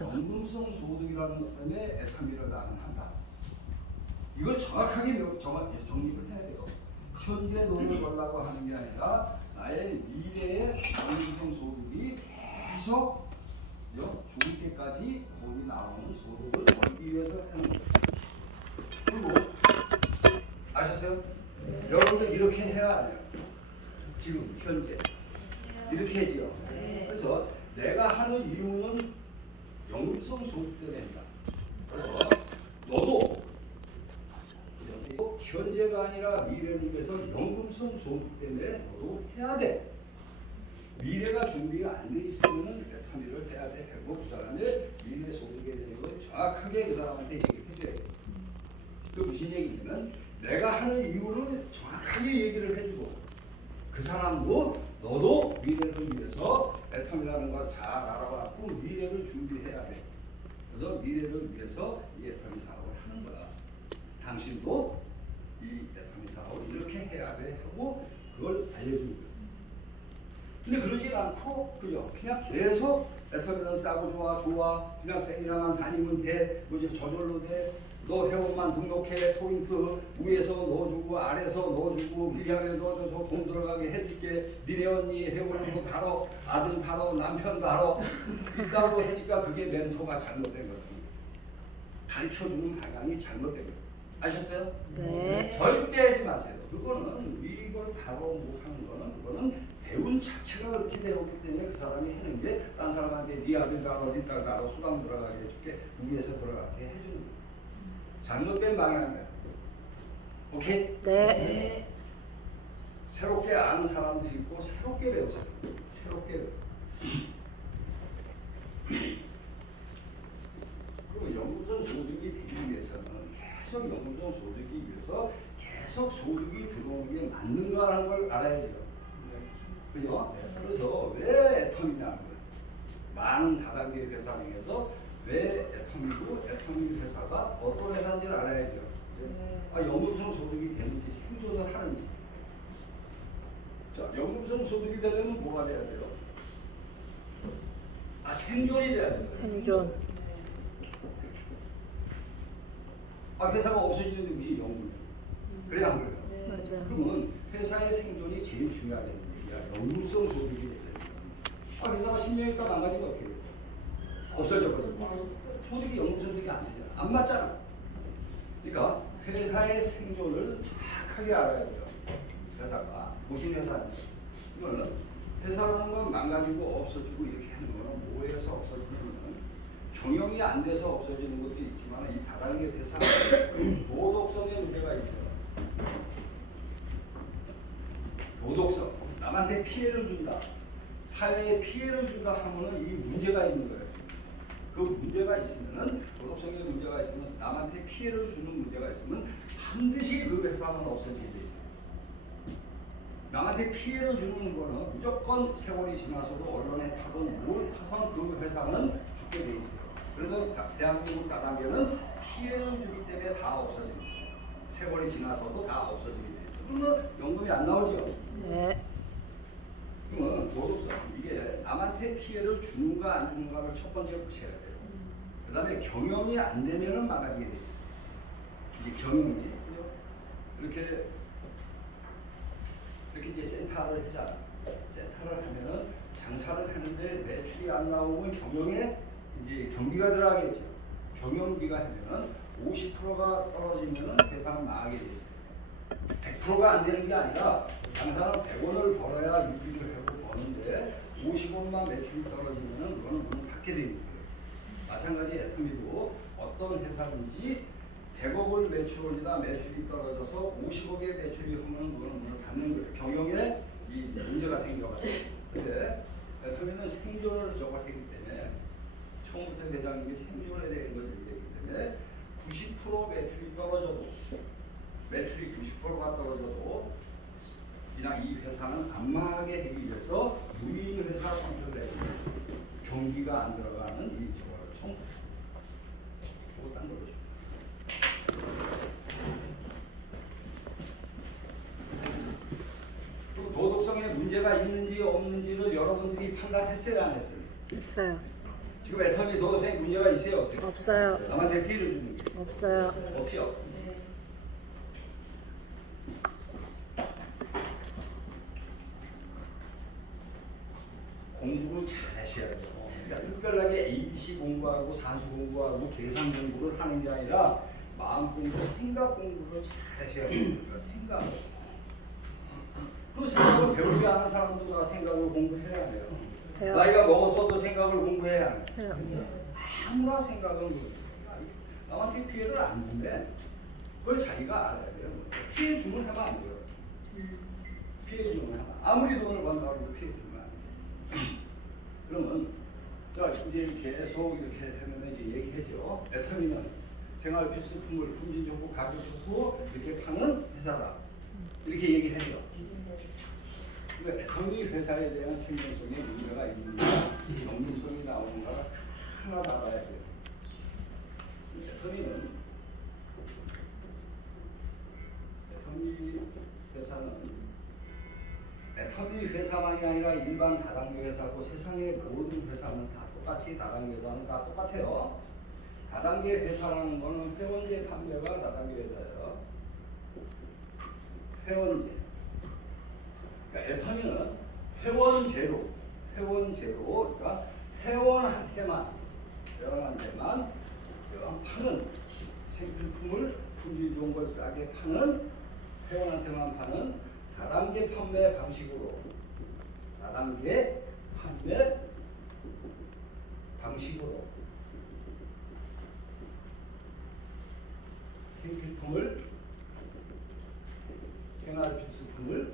연금성 소득이라는 것 때문에 애터미를 나는 한다. 이걸 정확하게 정립을 해야 돼요. 현재 돈을 벌라고 하는 게 아니라 나의 미래의 연금성 소득이 계속 죽을 때까지 돈이 나오는 소득을 벌기 위해서 하는 거예요. 그리고 아셨어요? 네. 여러분들 이렇게 해야 돼요. 지금 현재 이렇게 해죠. 네. 그래서 내가 하는 이유는 연금성 소득 때문에 한다. 그래서 너도 현재가 아니라 미래를 위해서 연금성 소득 때문에 너도 해야 돼. 미래가 준비가 안 돼 있으면 애터미를 해야 돼. 하고 그 사람의 미래 소득에 대한 걸 정확하게 그 사람한테 얘기를 해줘야 돼. 그 무슨 얘기냐면 내가 하는 이유를 정확하게 얘기를 해주고 그 사람도 너도 미래를 위해서 애터미라는 걸 잘 알아갖고 미래를 준비해야 돼. 그래서 미래를 위해서 이 애터미 사업을 하는 거야. 당신도 이 애터미 사업을 이렇게 해야 돼 하고 그걸 알려주는 거야. 근데 그러지 않고 그냥 계속 애터미는 싸고 좋아 그냥 세미나만 다니면 돼. 뭐 저절로 돼. 너 회원만 등록해. 포인트 위에서 넣어주고 아래에서 넣어주고 위아래 넣어줘서 돈 들어가게 해줄게. 니네 언니 회원도 달어. 아들 달어. 남편 달어. 이따로 하니까 그게 멘토가 잘못된 거예요. 가르쳐주는 방향이 잘못된 거예요. 아셨어요? 네. 절대 하지 마세요. 그거는 이걸 다뤄 하는 거는 그거는 배운 자체가 그렇게 배웠기 때문에 그 사람이 하는 게 딴 사람한테 네 아들 달어, 네 딸 달어, 수당 들어가게 해줄게, 위에서 들어가게 해주는 거예요. 잘못된 방향이에요. 오케이? 네. 새롭게 아는 사람도 있고 새롭게 배우세요. 새롭게 배우세요. 그리고 연금성 소득이 되기 위해서는 계속 연금성 소득이 위해서 계속 소득이 들어오는 게 맞는가라는 걸 알아야죠. 그죠? 그래서 왜 애터미냐는 거예요. 많은 다단계 회사 중에서 왜 애터미고 애터미 회사가 어떤 회사인지를 알아야죠. 연금성 소득이 되는지 생존을 하는지. 자, 연금성 소득이 되려면 뭐가 돼야 돼요? 생존이 돼야 돼요. 생존. 회사가 없어지는데 무슨 연금이에요? 그래 안 그래요? 네. 맞아요. 그러면 회사의 생존이 제일 중요하다는 얘기야. 연금성 소득이 돼야 돼요. 회사가 10년 있다 망가지면 어떻게 돼요? 없어져버리고 소득이 연금성 소득이 안 되잖아. 안 맞잖아. 그러니까 회사의 생존을 정확하게 알아야 돼요. 회사가 무슨 회사인지. 그러면 회사라는 건 망가지고 없어지고 이렇게 하는 거는 뭐해서 없어지는 거는 경영이 안 돼서 없어지는 것도 있지만 이 다단계 회사는 도덕성의 문제가 있어요. 도덕성. 남한테 피해를 준다. 사회에 피해를 준다 하면은 이 문제가 있는 거예요. 그 문제가 있으면은 도덕성의 문제가 있으면 남한테 피해를 주는 문제가 있으면 반드시 그 회사는 없어지게 돼 있어요. 남한테 피해를 주는 거는 무조건 세월이 지나서도 언론에 타든 뭘 타선 그 회사는 죽게 돼 있어요. 그래서 대한민국 다단계는 피해를 주기 때문에 다 없어집니다. 세월이 지나서도 다 없어지게 돼 있어요. 그러면 연금이 안 나오죠. 네. 그러면 도덕성, 이게 남한테 피해를 주는가 안 주는가를 첫 번째 보셔야 돼요. 그 다음에 경영이 안 되면은 망가지게 돼 있어요. 이게 경영이 이렇게 이제 센터를 하잖아. 센터를 하면은 장사를 하는데 매출이 안 나오면 경영에 이제 경비가 들어가겠죠. 경영비가 하면은 50%가 떨어지면은 회사는 망하게 돼 있어요. 100%가 안 되는 게 아니라 장사는 100원을 벌어야 유지를 하고 버는데 50원만 매출이 떨어지면은 그거는 문을 닫게 되는 거예요. 마찬가지 애터미도 어떤 회사든지 100억을 매출이다 매출이 떨어져서 50억의 매출이 오면 그거는 문을 닫는 거예요. 경영에 이 문제가 생겨가지고. 근데 애터미는 생존을 저거 하기 때문에 처음부터 회장님이 생존에 대한 걸 얘기했기 때문에 90% 매출이 떨어져도 매출이 90%가 떨어져도 그냥 이 회사는 안 망하게 하기 위해서 무인 회사 선택을 해요. 경기가 안 들어가는 이 저거를 총 저거 딴 거죠. 그리고 도덕성에 문제가 있는지 없는지를 여러분들이 판단했어요, 안 했어요? 했어요. 지금 애터미 도어에 문제가 있어요, 없어요? 없어요. 남한테 피해를 주는 게 없어요. 없죠. 공부를 잘 하셔야 돼요. 그러니까 특별하게 ABC 공부하고 산수 공부하고 계산 공부를 하는 게 아니라 마음 공부, 생각 공부를 잘 하셔야 돼요. 그러니까 생각. 그 생각을 배우지 않은 사람도 다 생각을 공부해야 해요. 나이가 먹었어도 생각을 공부해야 해요. 아무나 생각은 남한테 피해를 안 주는데 그걸 자기가 알아야 돼요. 피해 주면 하면 안 돼요. 피해 주면 하면 아무리 돈을 번다고 해도 피해 주면 안 돼요. 그러면 자 이제 계속 이렇게 하면 이제 얘기하죠. 애터미는 생활 필수품을 품질 좋고 가격 좋고 이렇게 파는 회사다. 이렇게 얘기하죠. 그러니까 애터미 회사에 대한 생명성에 문제가 있는가, 경쟁성이 나오는가 하나 다 알아야 돼요. 애터미 애터미 회사만이 아니라 일반 다단계 회사고 세상의 모든 회사는 다 똑같이 다단계 회사는 다 똑같아요. 다단계 회사라는 거는 회원제 판매가 다단계 회사예요. 회원제. 그러니까 애터미는 회원제로, 그러니까 회원한테만 파는 생필품을 품질 좋은 걸 싸게 파는 회원한테만 파는 다단계 판매 방식으로 생필품을 생활 필수품을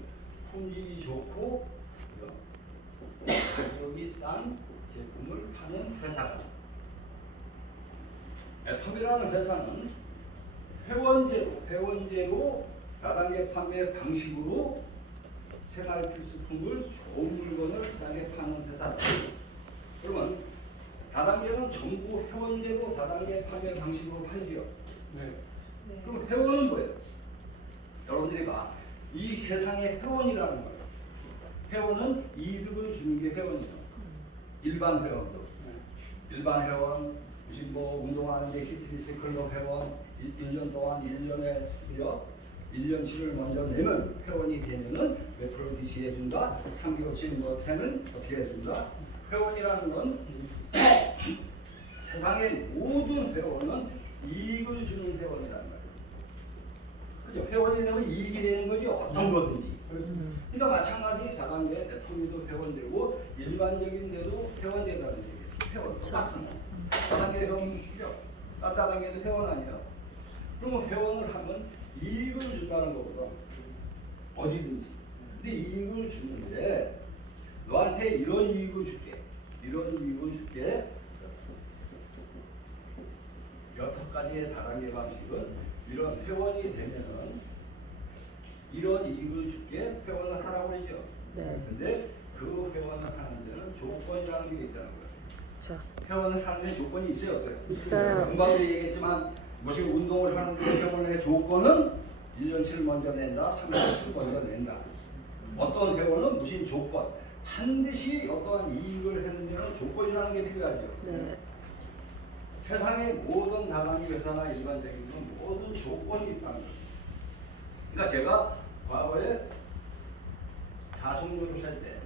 품질이 좋고 가격이 싼 제품을 파는 회사다. 애터미라는 회사는 회원제로 다단계 판매 방식으로 생활 필수품을 좋은 물건을 싸게 파는 회사다. 그러면 다단계는 전부 회원제로 다단계 판매 방식으로 팔지요. 네. 그럼 회원은 뭐예요? 여러분들이 봐. 이 세상에 회원이라는 거예요. 회원은 이득을 주는 게 회원이죠. 일반 회원도. 일반 회원, 무슨 뭐 운동하는데 히트니스 클럽 회원, 1년 동안 1년치를 먼저 내면 회원이 되면은 몇 프로 DC 해준다. 3개월치 뭐 되면 어떻게 해준다. 회원이라는 건 세상의 모든 회원은 이익을 주는 회원이라는 거예요. 그죠? 회원이 되면 이익이 되는 거지 어떤 거든지. 그러니까 마찬가지 다단계 애터미도 회원되고 일반적인 데도 회원되다는 얘기예요. 회원 똑같은 거. 다단계 회원이죠. 다단계도 회원 아니에요. 그러면 회원을 하면 이익을 준다는 거거든. 어디든지. 근데 이익을 주는데 너한테 이런 이익을 줄게. 여섯 가지의 다단계 방식은 이런 회원이 되면은 이런 이익을 줄게 회원을 하라고 그러죠. 네. 근데 그 회원을 하는 데는 조건이라는 게 있다는 거예요. 자. 회원을 하는 데 조건이 있어요, 없어요? 있어요. 금방도 얘기했지만 뭐지 운동을 하는데 회원의 조건은 1년치를 먼저 낸다, 3년치를 먼저 낸다. 어떤 회원은 무슨 조건, 반드시 어떠한 이익을 하는 데는 조건이라는 게 필요하죠. 네. 세상의 모든 다단계 회사나 일반적인 건 모든 조건이 있다는 거예요. 그러니까 제가 과거에 자송료를 할 때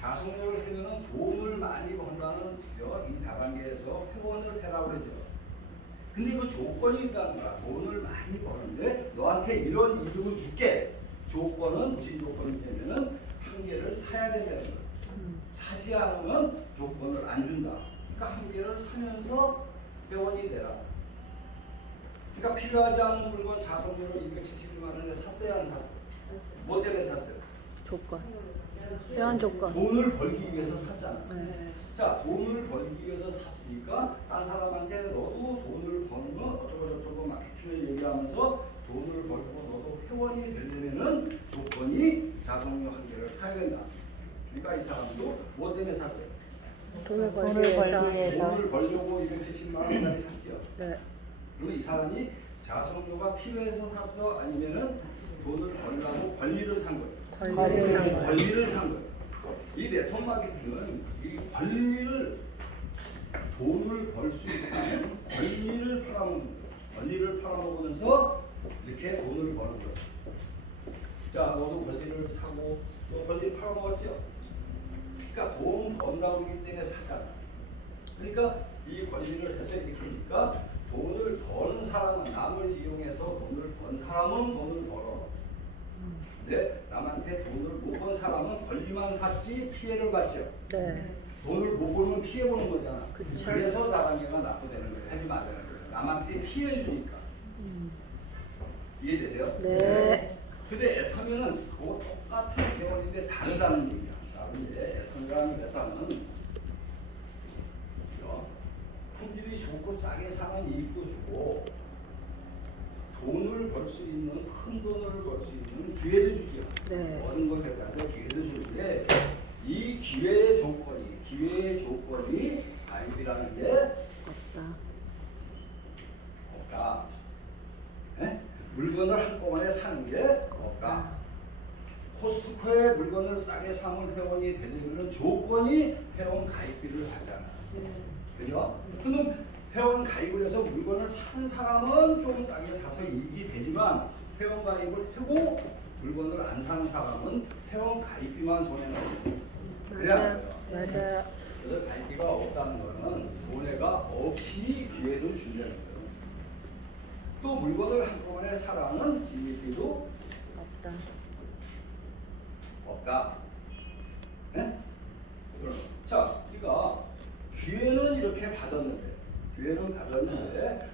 자송료를 하면은 돈을 많이 번다는 이 다단계에서 회원을 해라고 그러죠. 근데 그 조건이 있다는 거야. 돈을 많이 버는데 너한테 이런 이득을 줄게. 조건은 무슨 조건이 되면은 한 개를 사야 된다는 거야. 사지 않으면 조건을 안 준다. 그러니까 한 개를 사면서 회원이 되라. 그러니까 필요하지 않은 물건 자송료를 271만 원에 샀어요, 안 샀어요? 뭐 때문에 샀어요? 조건. 회원 조건. 돈을 벌기 위해서 샀잖아. 네. 자, 돈을 벌기 위해서 샀으니까 딴 사람한테 너도 돈을 버는 건 어쩌고저쩌고 마케팅을 얘기하면서 돈을 벌고 너도 회원이 되려면은 조건이 자송료 한 개를 사야 된다. 그러니까 이 사람도 뭐 때문에 샀어요? 돈을 벌기 위해서. 돈을 벌려고 270만 원짜리 샀죠. 네. 그러면 이 사람이 자송료가 필요해서 샀어? 아니면은 돈을 벌려고 권리를 산 거예요. 권리를 산 거예요. 권리를 산 거예요. 이 네트워크 마케팅은 이 권리를 돈을 벌 수 있다는 권리를 팔아먹는 거예요. 권리를 팔아먹으면서 이렇게 돈을 버는 거예요. 자, 너도 권리를 사고 너 권리 팔아먹었죠? 그러니까 돈 번다고 하기 때문에 사잖아. 그러니까 이 권리를 해서 이렇게 하니까 돈을 버는 사람은 남을 이용해서 돈을 번 사람은 돈을 벌어. 근데 남한테 돈을 못 번 사람은 권리만 샀지 피해를 받죠. 네. 돈을 못 벌면 피해 보는 거잖아. 그쵸. 그래서 나간개가 납부되는 거예요. 하지 말라는 거예요. 남한테 피해를 주니까. 이해되세요? 네. 근데 애터미는 뭐 똑같은 개념인데 다르다는 얘기야. 이제 애터미라는 회사는 품질이 좋고 싸게 사는 이익도 주고 돈을 벌 수 있는 큰 돈을 벌 수 있는 기회도 주죠. 네. 모든 것에 따라서 기회도 주는데 이 기회의 조건이 가입이라는 게 없다. 네? 물건을 한꺼번에 사는 게 없다. 코스트코에 물건을 싸게 사면 회원이 되려면 조건이 회원 가입비를 하잖아. 그죠? 그럼 회원 가입을 해서 물건을 사는 사람은 좀 싸게 사서 이익이 되지만 회원 가입을 하고 물건을 안 사는 사람은 회원 가입비만 손해나고 그래야 돼요. 맞아요. 그래서 가입비가 없다는 거는 손해가 없이 기회를 준다는 거예요. 또 물건을 한꺼번에 사라는 기회비도 없다. 네? 자, 네가 기회는 이렇게 받았는데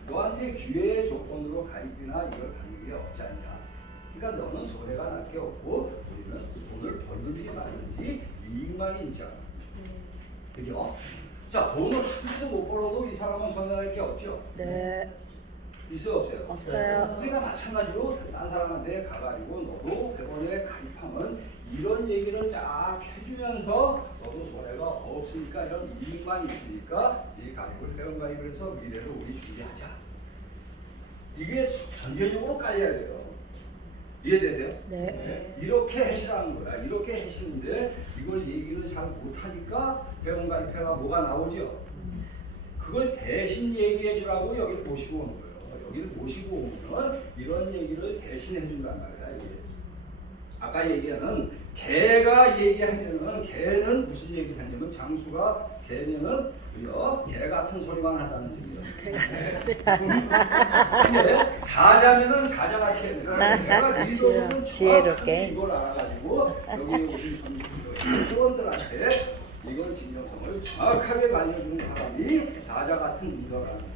너한테 기회의 조건으로 가입비나 이걸 받는 게 없지 않냐. 그러니까 너는 손해가 날 게 없고 우리는 돈을 벌든지 말든지 이익만 있잖아. 그죠? 자, 돈을 한 푼도 못 벌어도 이 사람은 손해날 게 없죠? 네. 있어요, 없어요? 없어요. 그러니까 마찬가지로 딴 사람한테 가가지고 너도 100원에 가입하면 이런 얘기를 쫙 해주면서 너도 손해가 없으니까 이런 이익만 있으니까 이 가입을 회원 가입을 해서 미래를 우리 준비하자. 이게 전체적으로 깔려야 돼요. 이해되세요? 네. 이렇게 하시라는 거야. 이렇게 하시는데 이걸 얘기를 잘 못하니까 회원 가입회가 뭐가 나오죠? 그걸 대신 얘기해 주라고 여기를 모시고 오는 거예요. 여기를 모시고 오면 이런 얘기를 대신 해준단 말이야. 이게. 아까 얘기하는 개가 얘기하면은 개는 무슨 얘기를 하냐면 장수가 개면은 개 같은 소리만 한다는 얘기예요. 근데 사자면은 사자같이 해야 돼요. 내가 리더는 정확하게 이걸 알아가지고 여기 오신 회원들한테 이걸 진정성을 정확하게 알려주는 사람이 사자 같은 리더라는 거예요.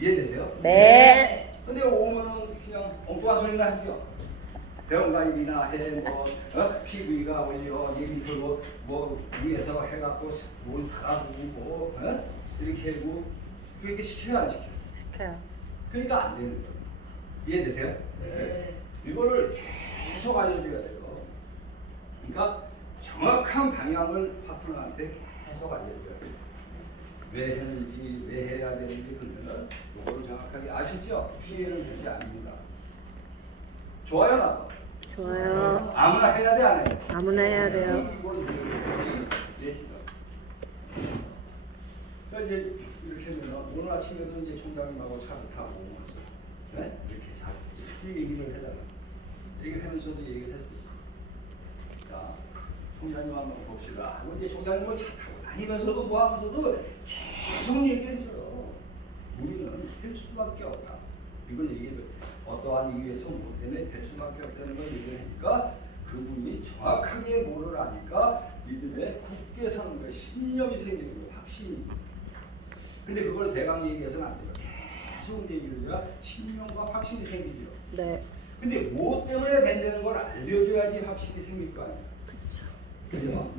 이해되세요? 네. 근데 오면은 그냥 엉뚱한 소리나 하죠. 병가입이나 해, PV가 올려, 이 밑으로 뭐 위에서 해갖고 뭘 갈아주고 이렇게 하고 그렇게 시켜야 안 시켜요? 시켜요. 그러니까 안 되는 거예요. 이해되세요? 네. 이거를 계속 알려줘야 돼요. 그러니까 정확한 방향을 파트너한테 계속 알려줘야 돼요. 왜 했는지, 왜 해야 되는지 그러면은 이거를 정확하게 아시죠? 피해를 주지 않는다. 좋아요, 나도? 좋아요. 아무나 해야 돼, 안 해요? 아무나 해야 돼요. 이걸 내시다. 그러니까 이제 이렇게 하면 오늘 아침에도 이제 총장님하고 차를 타고 오면서 네? 이렇게 사주 얘기를 해달라. 얘기를 하면서도 얘기를 했었어. 자, 총장님 한번 봅시다. 하고 이제 총장님은 차 타고 다니면서도 뭐 하면서도 계속 얘기해줘요. 우리는 할 수밖에 없다. 이걸 얘기해요. 어떠한 이유에서 뭐 때문에 될 수밖에 없다는 걸 얘기를 하니까 그분이 정확하게 뭐를 아니까 믿음에 굳게 서는 거예요. 신념이 생기는 거예요. 확신이. 근데 그걸 대강 얘기해서는 안 돼요. 계속 얘기를 해야 신념과 확신이 생기죠. 네. 근데 뭐 때문에 된다는 걸 알려줘야지 확신이 생길 거 아니에요. 그렇죠. 그죠?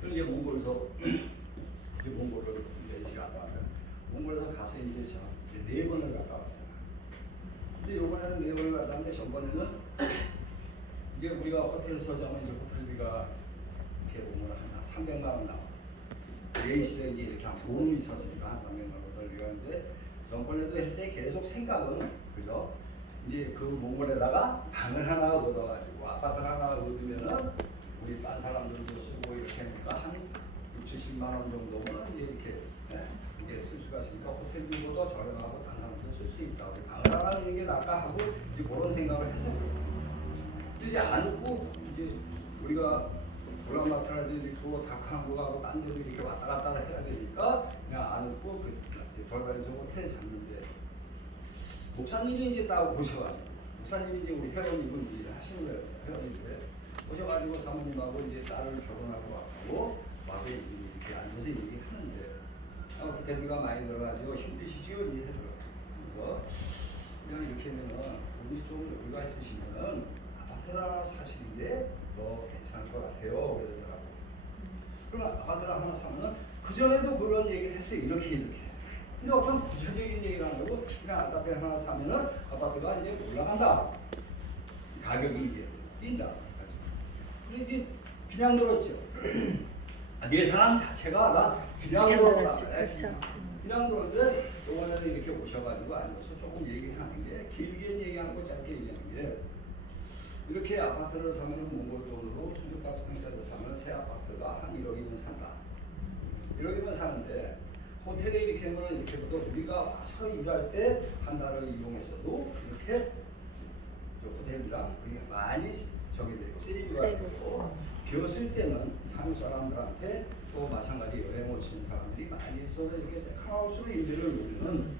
그럼 이제 몽골에서 이제 몽골을 이제 갔다 왔어요. 몽골에서 가서 이제 저 4번을 갔다 왔잖아. 근데 요번에는 4번을 갔다 왔는데 전번에는 이제 우리가 호텔 서자면 이제 호텔비가 이렇게 보면 한 300만 원 나와. 레이시에 이제 이렇게 한 보험이 있었으니까 한 300만 원 호텔비가 하는데 전번에도 할 때 계속 생각은 그죠? 이제 그 몽골에다가 방을 하나 얻어가지고 아파트를 하나 얻으면은 우리 딴 사람들도 쓰고 이렇게 하니까 한 70만 원 정도면 이제 이렇게 이게 쓸 수가 있으니까 호텔 비보다 저렴하고 딴 사람도 쓸 수 있다. 방을 하나 얘기 나까 하고 이제 그런 생각을 해서 이제 안 웃고 이제 우리가 볼란마트라든지 그 다카항구하고 딴 데도 이렇게 왔다 갔다 해야 되니까 그냥 안 웃고 돌아다니면서 호텔에 잤는데 목사님이 이제 딱 오셔가지고 목사님이 이제 우리 회원님은 일을 하시는 거예요. 회원님인데 오셔가지고 사모님하고 이제 딸을 결혼하고 와서 이렇게 앉아서 얘기하는데 호텔비가 많이 들어가지고 힘드시지요? 이러더라고요. 그래서 그냥 이렇게 하면은 돈이 좀 여유가 있으시면은 아파트를 하나 사시는데 더 괜찮을 것 같아요. 그러더라고요. 그럼 아파트를 하나 사면은 그전에도 그런 얘기를 했어요. 이렇게. 근데 어떤 구체적인 얘기를 안 하고 그냥 아파트 하나 사면은 아파트가 이제 올라간다. 가격이 이제 뛴다. 그래서 이제 그냥 들었죠. 내 사람 자체가 나 그냥 들었다. 그냥 들었는데 요번에는 이렇게 오셔가지고 앉아서 조금 얘기하는 게 길게 얘기하는 거 짧게 얘기하는 게 이렇게 아파트를 사면 몽골돈으로 25평짜리 사면 새 아파트가 한 1억이면 산다. 1억이면 사는데 호텔에 이렇게 하면 이렇게 보도 우리가 와서 일할 때 한 달을 이용해서도 이렇게 호텔이랑 그게 많이 저기 되고 세이브가 되고 비었을 때는 한국 사람들한테 또 마찬가지 여행 오시는 사람들이 많이 있어서 이렇게 세컨하우스로 임대를 놓으면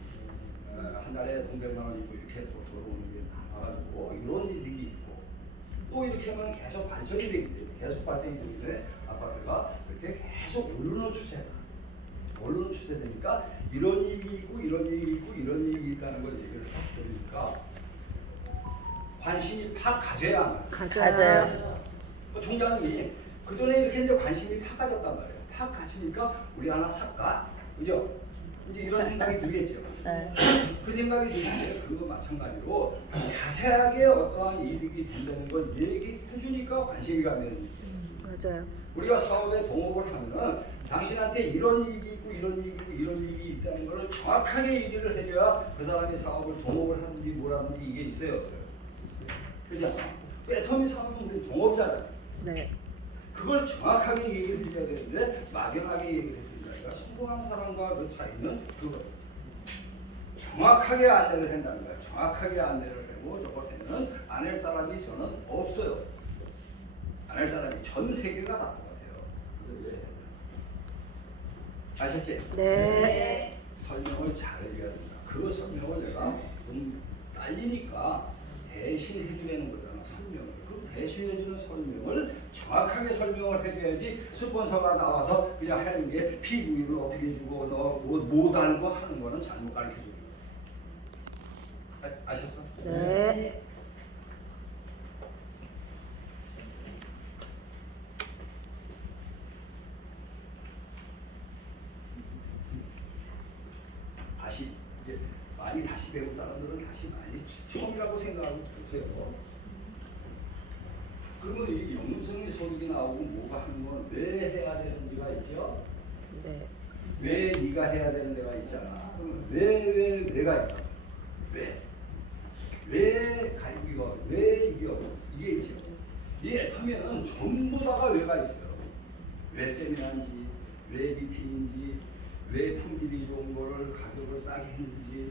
한 달에 돈 100만 원 있고 이렇게 또 들어오는 게 나와가지고 이런 일이 있고 또 이렇게 하면 계속 발전이 되기 때문에 계속 발전이 되기 때문에 아파트가 그렇게 계속 오르는 추세되니까 이런 일이 있고 이런 일이 있고 이런 일이 있다는 걸 얘기를 드리니까 관심이 팍 가져야 가져요. 총장님이 그 전에 이렇게 이제 관심이 팍 가졌단 말이에요. 팍 가지니까 우리 하나 살까? 그죠? 이제 이런 생각이 들겠죠. 네. 그 생각이 드는데 그거 마찬가지로 자세하게 어떠한 이득이 된다는 걸 얘기해 주니까 관심이 가면 맞아요. 우리가 사업에 동업을 하면은 당신한테 이런 이익이 있고 이런 이익이 있고 이런 이익이 있다는 걸 정확하게 얘기를 해줘야 그 사람이 사업을 동업을 하든지 뭐라든지 이게 있어요 없어요? 그렇잖아. 애터미 사업은 우리 동업자잖아요. 네. 그걸 정확하게 얘기를 해줘야 되는데 막연하게 얘기를 해주는 거니까 성공한 사람과 그 차이는 그거예요. 정확하게 안내를 한다는 거예요. 정확하게 안내를 하고 저것에는 안 할 사람이 저는 없어요. 안 할 사람이 전 세계가 다 똑같아요. 그래서 왜 아셨지? 네. 설명을 잘 해줘야 된다. 그 설명을 내가 좀 딸리니까 대신 해주는 거잖아. 설명을. 그 대신해주는 설명을 정확하게 설명을 해줘야지 스폰서가 나와서 그냥 하는 게 PV를 어떻게 해주고 너 못 알고 하는 거는 잘못 가르쳐주는 거야. 아셨어? 네. 다시 이제 많이 다시 배운 사람들은 다시 많이 처음이라고 생각하고 있어요. 그러면 이 연금성의 소득이 나오고 뭐가 하는 건 왜 해야 되는지가 있죠? 네. 왜 네가 해야 되는 데가 있잖아. 그러면 왜가 있다. 왜 갈비가 왜 이게 있죠. 이 애터미에는 전부 다가 왜가 있어요. 왜 세미나인지, 왜 미팅인지, 왜 품질이 좋은 거를 가격을 싸게 했는지,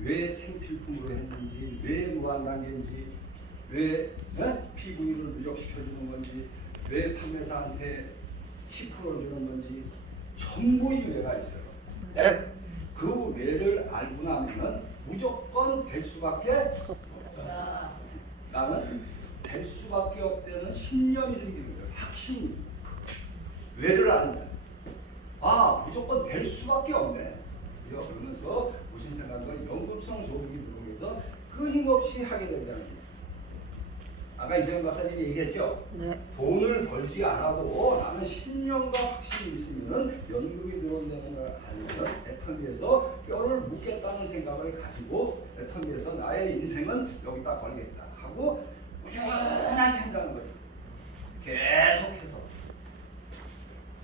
왜 생필품으로 했는지, 왜 무한단계인지, 왜 PV를 누적시켜주는 건지, 왜 판매사한테 10%를 주는 건지 전부 이 왜가 있어요. 그 왜를 알고 나면은 무조건 될 수밖에 없다. 나는 될 수밖에 없다는 신념이 생기는 거예요. 확신이. 왜를 알면 무조건 될 수밖에 없네. 그러면서 무슨 생각을 연금성 소득이 들어오면서 끊임없이 하게 된다는 거예요. 아까 이세영 박사님이 얘기했죠? 네. 돈을 벌지 않아도 나는 신념과 확신이 있으면 연금이 들어온다는 걸 알면 애터미에서 뼈를 묻겠다는 생각을 가지고 애터미에서 나의 인생은 여기다 걸겠다 하고 꾸준하게 한다는 거죠. 계속해서.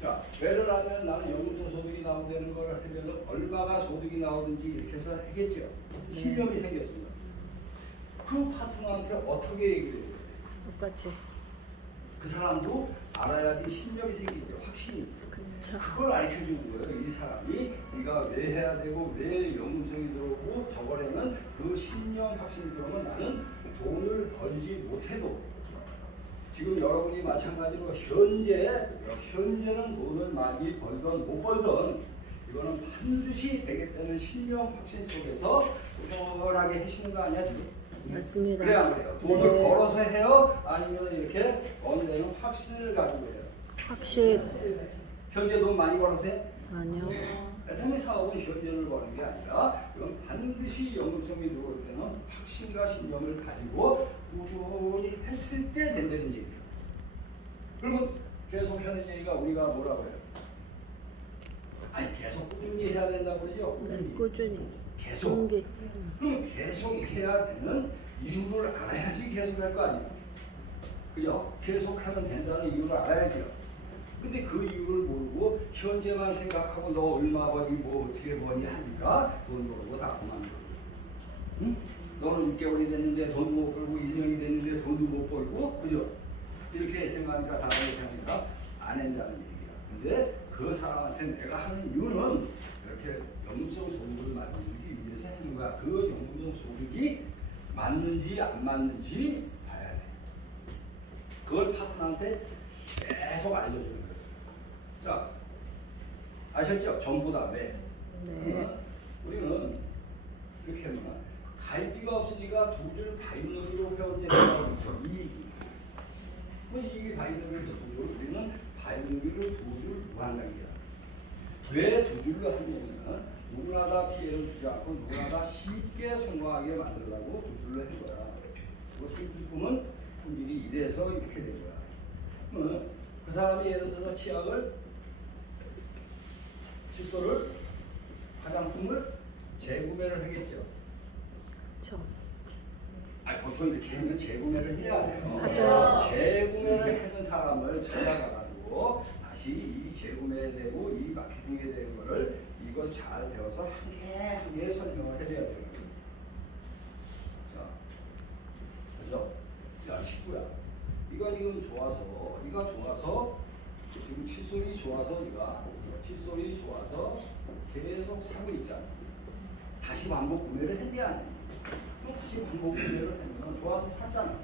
자, 왜를 하면 나는 연금성 소득이 나온다는 걸 하면 얼마가 소득이 나오는지 이렇게 해서 하겠죠. 신념이 생겼습니다. 그 파트너한테 어떻게 얘기를 해요? 똑같이. 그 사람도 알아야지 신념이 생기죠. 확신이. 그쵸. 그걸 가르쳐주는 거예요. 이 사람이 네가 왜 해야 되고 왜 연금성이 들어오고 저번에는 그 신념 확신이 들어오면 나는 돈을 벌지 못해도 지금 여러분이 마찬가지로 현재는 돈을 많이 벌던 못 벌던 이거는 반드시 되겠다는 신념 확신 속에서 꾸준하게 하시는 거 아니야 지금? 맞습니다. 그래야 그래요. 돈을 네. 벌어서 해요? 아니면 이렇게 어느 데는 확신을 가지고 해요? 확실. 현재 돈 많이 벌어서 해요? 아니요. 애터미 사업은 현재를 버는 게 아니라 이건 반드시 연금성이 들어올 때는 확신과 신념을 가지고 꾸준히 했을 때 된다는 얘기예요. 그러면 계속 하는 얘기가 우리가 뭐라고 해요? 아니 계속 꾸준히 해야 된다고 그러죠? 네, 꾸준히. 계속. 동기. 그럼 계속 해야 되는 이유를 알아야지 계속 할 거 아니에요? 그죠? 계속 하면 된다는 이유를 알아야죠. 근데 그 이유를 모르고 현재만 생각하고 너 얼마 버니 뭐 어떻게 버니 하니까 돈 벌고 다 그만두고. 응? 너는 6개월이 됐는데 돈도 못 벌고 1년이 됐는데 돈도 못 벌고 그죠? 이렇게 생각하니까 다른 생각하니까 안 한다는 얘기야. 근데 그 사람한테 내가 하는 이유는 이렇게 연금성 소득을 만들기 위해서 하는 거야. 그 연금성 소득이 맞는지 안 맞는지 봐야 돼. 그걸 파트너한테 계속 알려주는 거예요. 자, 아셨죠? 전부 다 왜? 네. 우리는 이렇게 하면 갈비가 없으니까 두 줄 바위놀이로 회원되는 이익이. 뭐 이익이 바위놀이를 두 줄, 우리는 바위놀이를 두 줄 무한단계야. 왜 두 줄로 하냐면 누구나 다 피해를 주지 않고 누구나 다 쉽게 성공하게 만들려고 두 줄로 한 거야. 그 생필품은 품질이 이래서 이렇게 된 거야. 그 사람이 예를 들어서 칫솔을, 화장품을 재구매를 하겠죠. 그쵸. 보통 이렇게 하면 재구매를 해야 돼요. 하죠. 재구매를 하는 사람을 찾아가가지고 다시 이 재구매되고 이 마케팅에 대한 거를 이거 잘 배워서 한 개 한 개 설명을 해줘야 돼요. 자, 그죠? 야, 친구야. 이거 지금 좋아서, 지금 칫솔이 좋아서 칫솔이 좋아서 계속 사고 있잖아. 다시 반복 구매를 했냐 안 했냐. 그럼 다시 반복 구매를 하면 좋아서 샀잖아.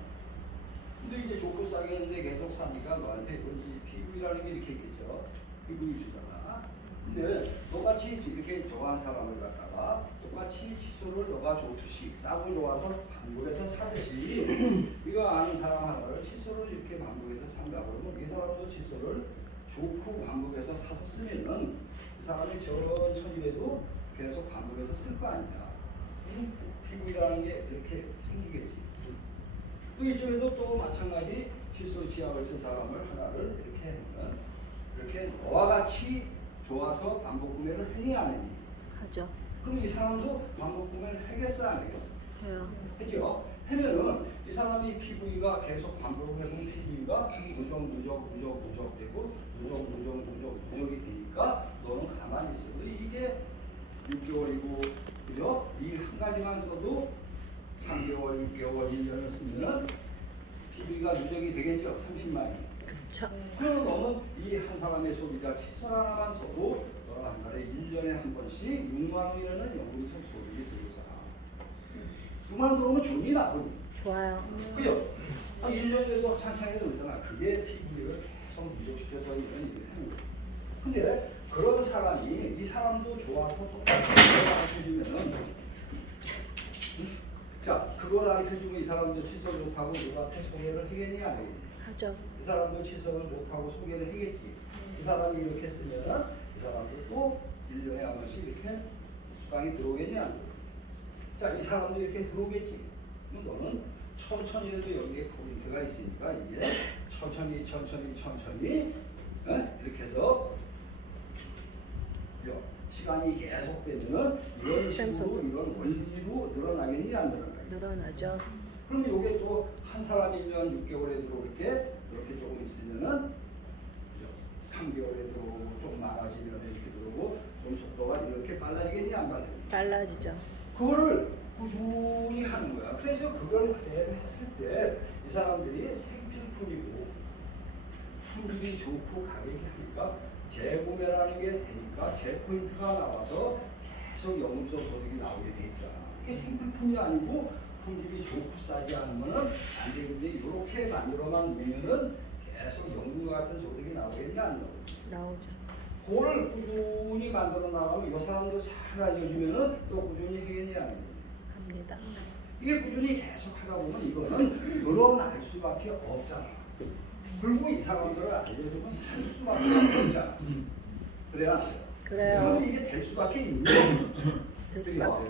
근데 이제 좋고 싸게 했는데 계속 사니까 너한테 이건지 피부이라는 게 이렇게 있겠죠. 피부이 주잖아. 근데 너같이 이렇게 좋아하는 사람을 갖다가 똑같이 칫솔을 너가 좋듯이 싸고 좋아서 반복해서 사듯이 이거 아는 사람 하나를 칫솔을 이렇게 반복해서 산다 그러면 이 사람도 칫솔을 좋고 반복해서 사서 쓰면은 이 사람이 천천히라도 계속 반복해서 쓸 거 아니야. 피부이라는 게 이렇게 생기겠지. 또 이쪽에도 또 마찬가지 칫솔 치약을 쓴 사람을 하나를 이렇게 하면 이렇게 너와 같이 좋아서 반복 구매를 하니 안 하니? 하죠. 그럼 이 사람도 반복 구매를 하겠어 안 하겠어? 해요. 그죠? 하면은 이 사람이 피부가 계속 반복해보면 피부가 누적 되고 누적이 되니까 너는 가만히 있어도 이게 6개월이고 그죠? 이 한 가지만 써도 3개월, 6개월, 1년을 쓰면은 PB가 누적이 되겠죠? 30만이. 그쵸. 그럼 너는 이 한 사람의 소비자 칫솔 하나만 써도 너가 한 달에 1년에 한 번씩 6만 원이라는 연금성 소득이 들어오잖아. 6만 원 들어오면 좋니 나쁘니? 좋아요. 그죠? 1년에도 찬찬히 들잖아. 그게 PB를 계속 누적시켜서 이런 일을 하는 거야. 근데 그런 사람이 이 사람도 좋아서 똑같이 가르쳐주면은 자, 그걸 가르쳐주고 이 사람도 칫솔 좋다고 누구한테 소개를 하겠니 안 하겠니? 하죠. 이 사람도 칫솔을 좋다고 소개를 하겠지. 이 사람이 이렇게 쓰면은 이 사람도 또 1년에 한 번씩 이렇게 수당이 들어오겠니 안 들어오겠니? 자, 이 사람도 이렇게 들어오겠지. 그럼 너는 천천히라도 여기에 포인트가 있으니까 이게 천천히 이렇게 해서 시간이 계속 되면은 이런 식으로 이런 원리로 늘어나겠니 안 늘어나겠니? 늘어나죠. 그럼 이게 또 한 사람이면 6개월에 들어올 게 이렇게 조금 있으면은 3개월에 들어오고 좀 많아지면 이렇게 들어오고 좀 속도가 이렇게 빨라지겠니 안 빨라지겠니? 빨라지죠. 그거를 꾸준히 하는 거야. 그래서 그걸 그대로 했을 때 이 사람들이 생필품이고 품질이 좋고 가격이 하니까 재구매라는 게 되니까 재포인트가 나와서 계속 영업소 소득이 나오게 돼 있잖아. 이게 생필품이 아니고 품질이 좋고 싸지 않으면 안 되는데 이렇게 만들어만 놓으면은 계속 연금과 같은 소득이 나오겠냐 안 나오겠냐. 나오죠. 그거를 꾸준히 만들어 나가면 이 사람도 잘 알려주면은 또 꾸준히 하겠냐 안 하겠냐. 합니다. 이게 꾸준히 계속 하다 보면 이거는 늘어날 수밖에 없잖아. 그리고 이 사람들을 알려주면 살 수밖에 없잖아. 그래야 안 돼요. 그래요. 그러면 이게 될 수밖에 있는 거예요. 됐어.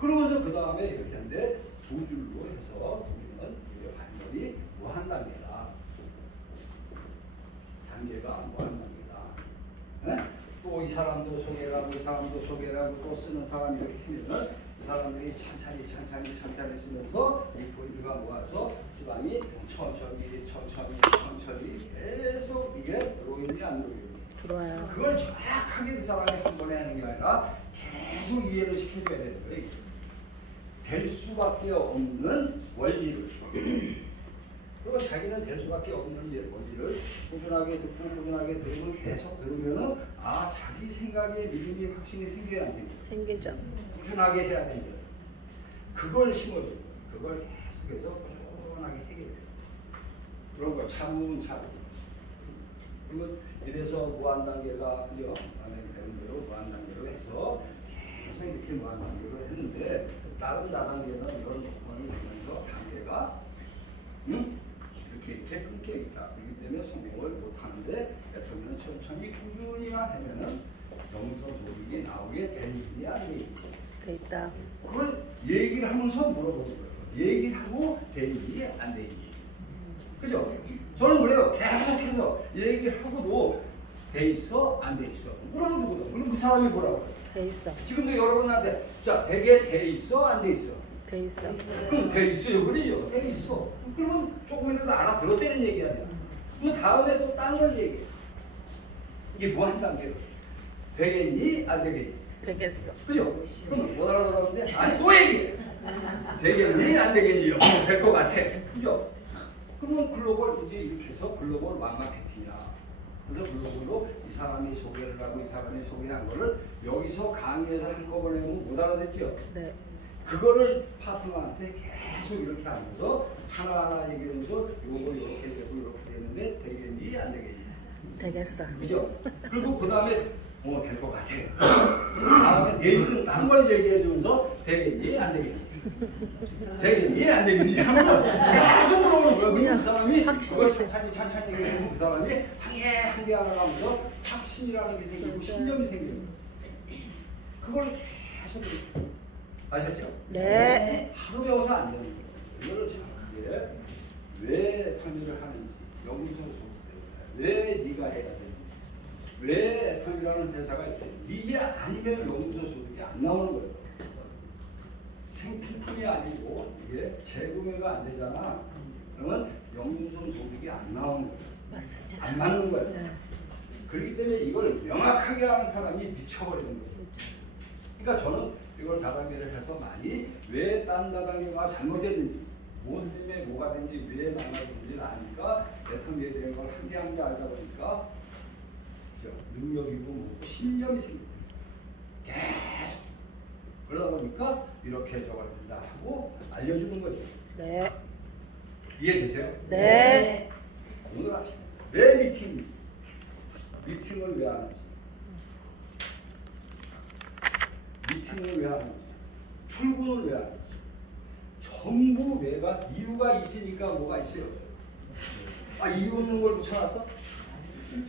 그러면서 그 다음에 이렇게 하는데 두 줄로 해서 우리는 이게 완전히 무한 단계다. 단계가 무한 단계다. 또 이 사람도 소개라고 이 사람도 소개라고 또 쓰는 사람이 이렇게 하면은 이 사람들이 천천히 쓰면서 이 포인트가 모아서 수당이 천천히 계속 이게 들어오는지 안 들어오는지. 들어와요. 그걸 정확하게 그 사람이 한 번에 하는 게 아니라 계속 이해를 시켜줘야 되는 거예요. 될 수밖에 없는 원리를. 그리고 자기는 될 수밖에 없는 원리를 꾸준하게 듣고 꾸준하게 들으면 계속 들으면은 아 자기 생각에 믿음이 확신이 생겨야 안 생겨? 생기죠. 꾸준하게 해야 된다. 그걸 심어주고 그걸 계속해서 꾸준하게 해결해. 그런 걸 차분차분. 그러면 이래서 무한단계가 그죠? 안에 배운 대로 무한단계로 해서 계속 이렇게 무한단계로 했는데 다른 다단계는 이런 조건을 주면서 단계가 이렇게 끊겨 있다. 그렇기 때문에 성공을 못하는데 애터미는 천천히 꾸준히만 하면은 영성 소득이 나오게 되느냐 아니냐. 돼 있다. 그걸 얘기를 하면서 물어보는 거예요. 얘기를 하고 되는지 안 되는지. 그죠? 저는 그래요. 계속해서 얘기를 하고도 돼 있어 안 돼 있어. 그러면 누구든. 그럼 그 사람이 뭐라고 해요? 돼 있어. 지금도 여러분한테 자 되게 돼 있어 안 돼 있어? 돼 있어. 그럼 돼 있어요 그러죠. 돼 있어. 그러면 조금이라도 알아들었다는 얘기 아니야. 그럼 다음에 또 딴 걸 얘기해. 이게 무한 단계로. 되겠니 안 되겠니? 되겠어. 그죠? 그럼 못 알아들었는데 아니 또 얘기해. 되겠니 안 되겠니요? 될 것 같아. 그죠? 그러면 글로벌 이제 이렇게 해서 글로벌 마케팅이야. 그래서 글로벌로 이 사람이 소개를 하고 이 사람이 소개한 거를 여기서 강의에서 한꺼번에 못 알아듣죠? 네. 그거를 파트너한테 계속 이렇게 하면서 하나하나 얘기하면서 이거 이렇게 되고 이렇게 되는데 되겠니 안 되겠니? 되겠어. 그죠? 그리고 그 다음에 될 것 같아요. 그 다음에 내일은 딴 걸 얘기해주면서 되겠니 안 되겠니? 되겠니 안 되겠니? 하면 계속 물어보는 거예요. 그럼 그 사람이 그걸 찬찬히 얘기하면 그 사람이 한 개 하나 하면서 확신이라는 게 생기고 신념이 생기는 거예요. 그걸 계속 아셨죠? 네. 하루 배워서 안 되는 거예요. 이거를 정확하게 왜 터미를 하는지 여기서 왜 네가 해야 되는지 왜 애터미라는 회사가 있대. 이게 아니면 연구소 소득이 안 나오는 거예요. 생필품이 아니고 이게 재구매가 안 되잖아. 그러면 연구소 소득이 안 나오는 거예요. 맞습니다. 안 맞는 거예요. 네. 그렇기 때문에 이걸 명확하게 하는 사람이 미쳐버리는 거예요. 그러니까 저는 이걸 다단계를 해서 많이 왜 딴 다단계가 잘못됐는지 뭐 때문에 뭐가 된지 왜 망가졌는지 아니까 애터미에 대한 걸 한 개 한 개 알다 보니까 능력이고 뭐 신념이 생깁니다. 계속 그러다 보니까 이렇게 저걸 된다 하고 알려주는 거죠. 네. 이해되세요? 네. 오늘 아침에 왜 미팅을 왜 하는지 미팅을 왜 하는지 출근을 왜 하는지 전부 왜가 이유가 있으니까 뭐가 있어요? 아 이유 없는 걸 붙여놨어?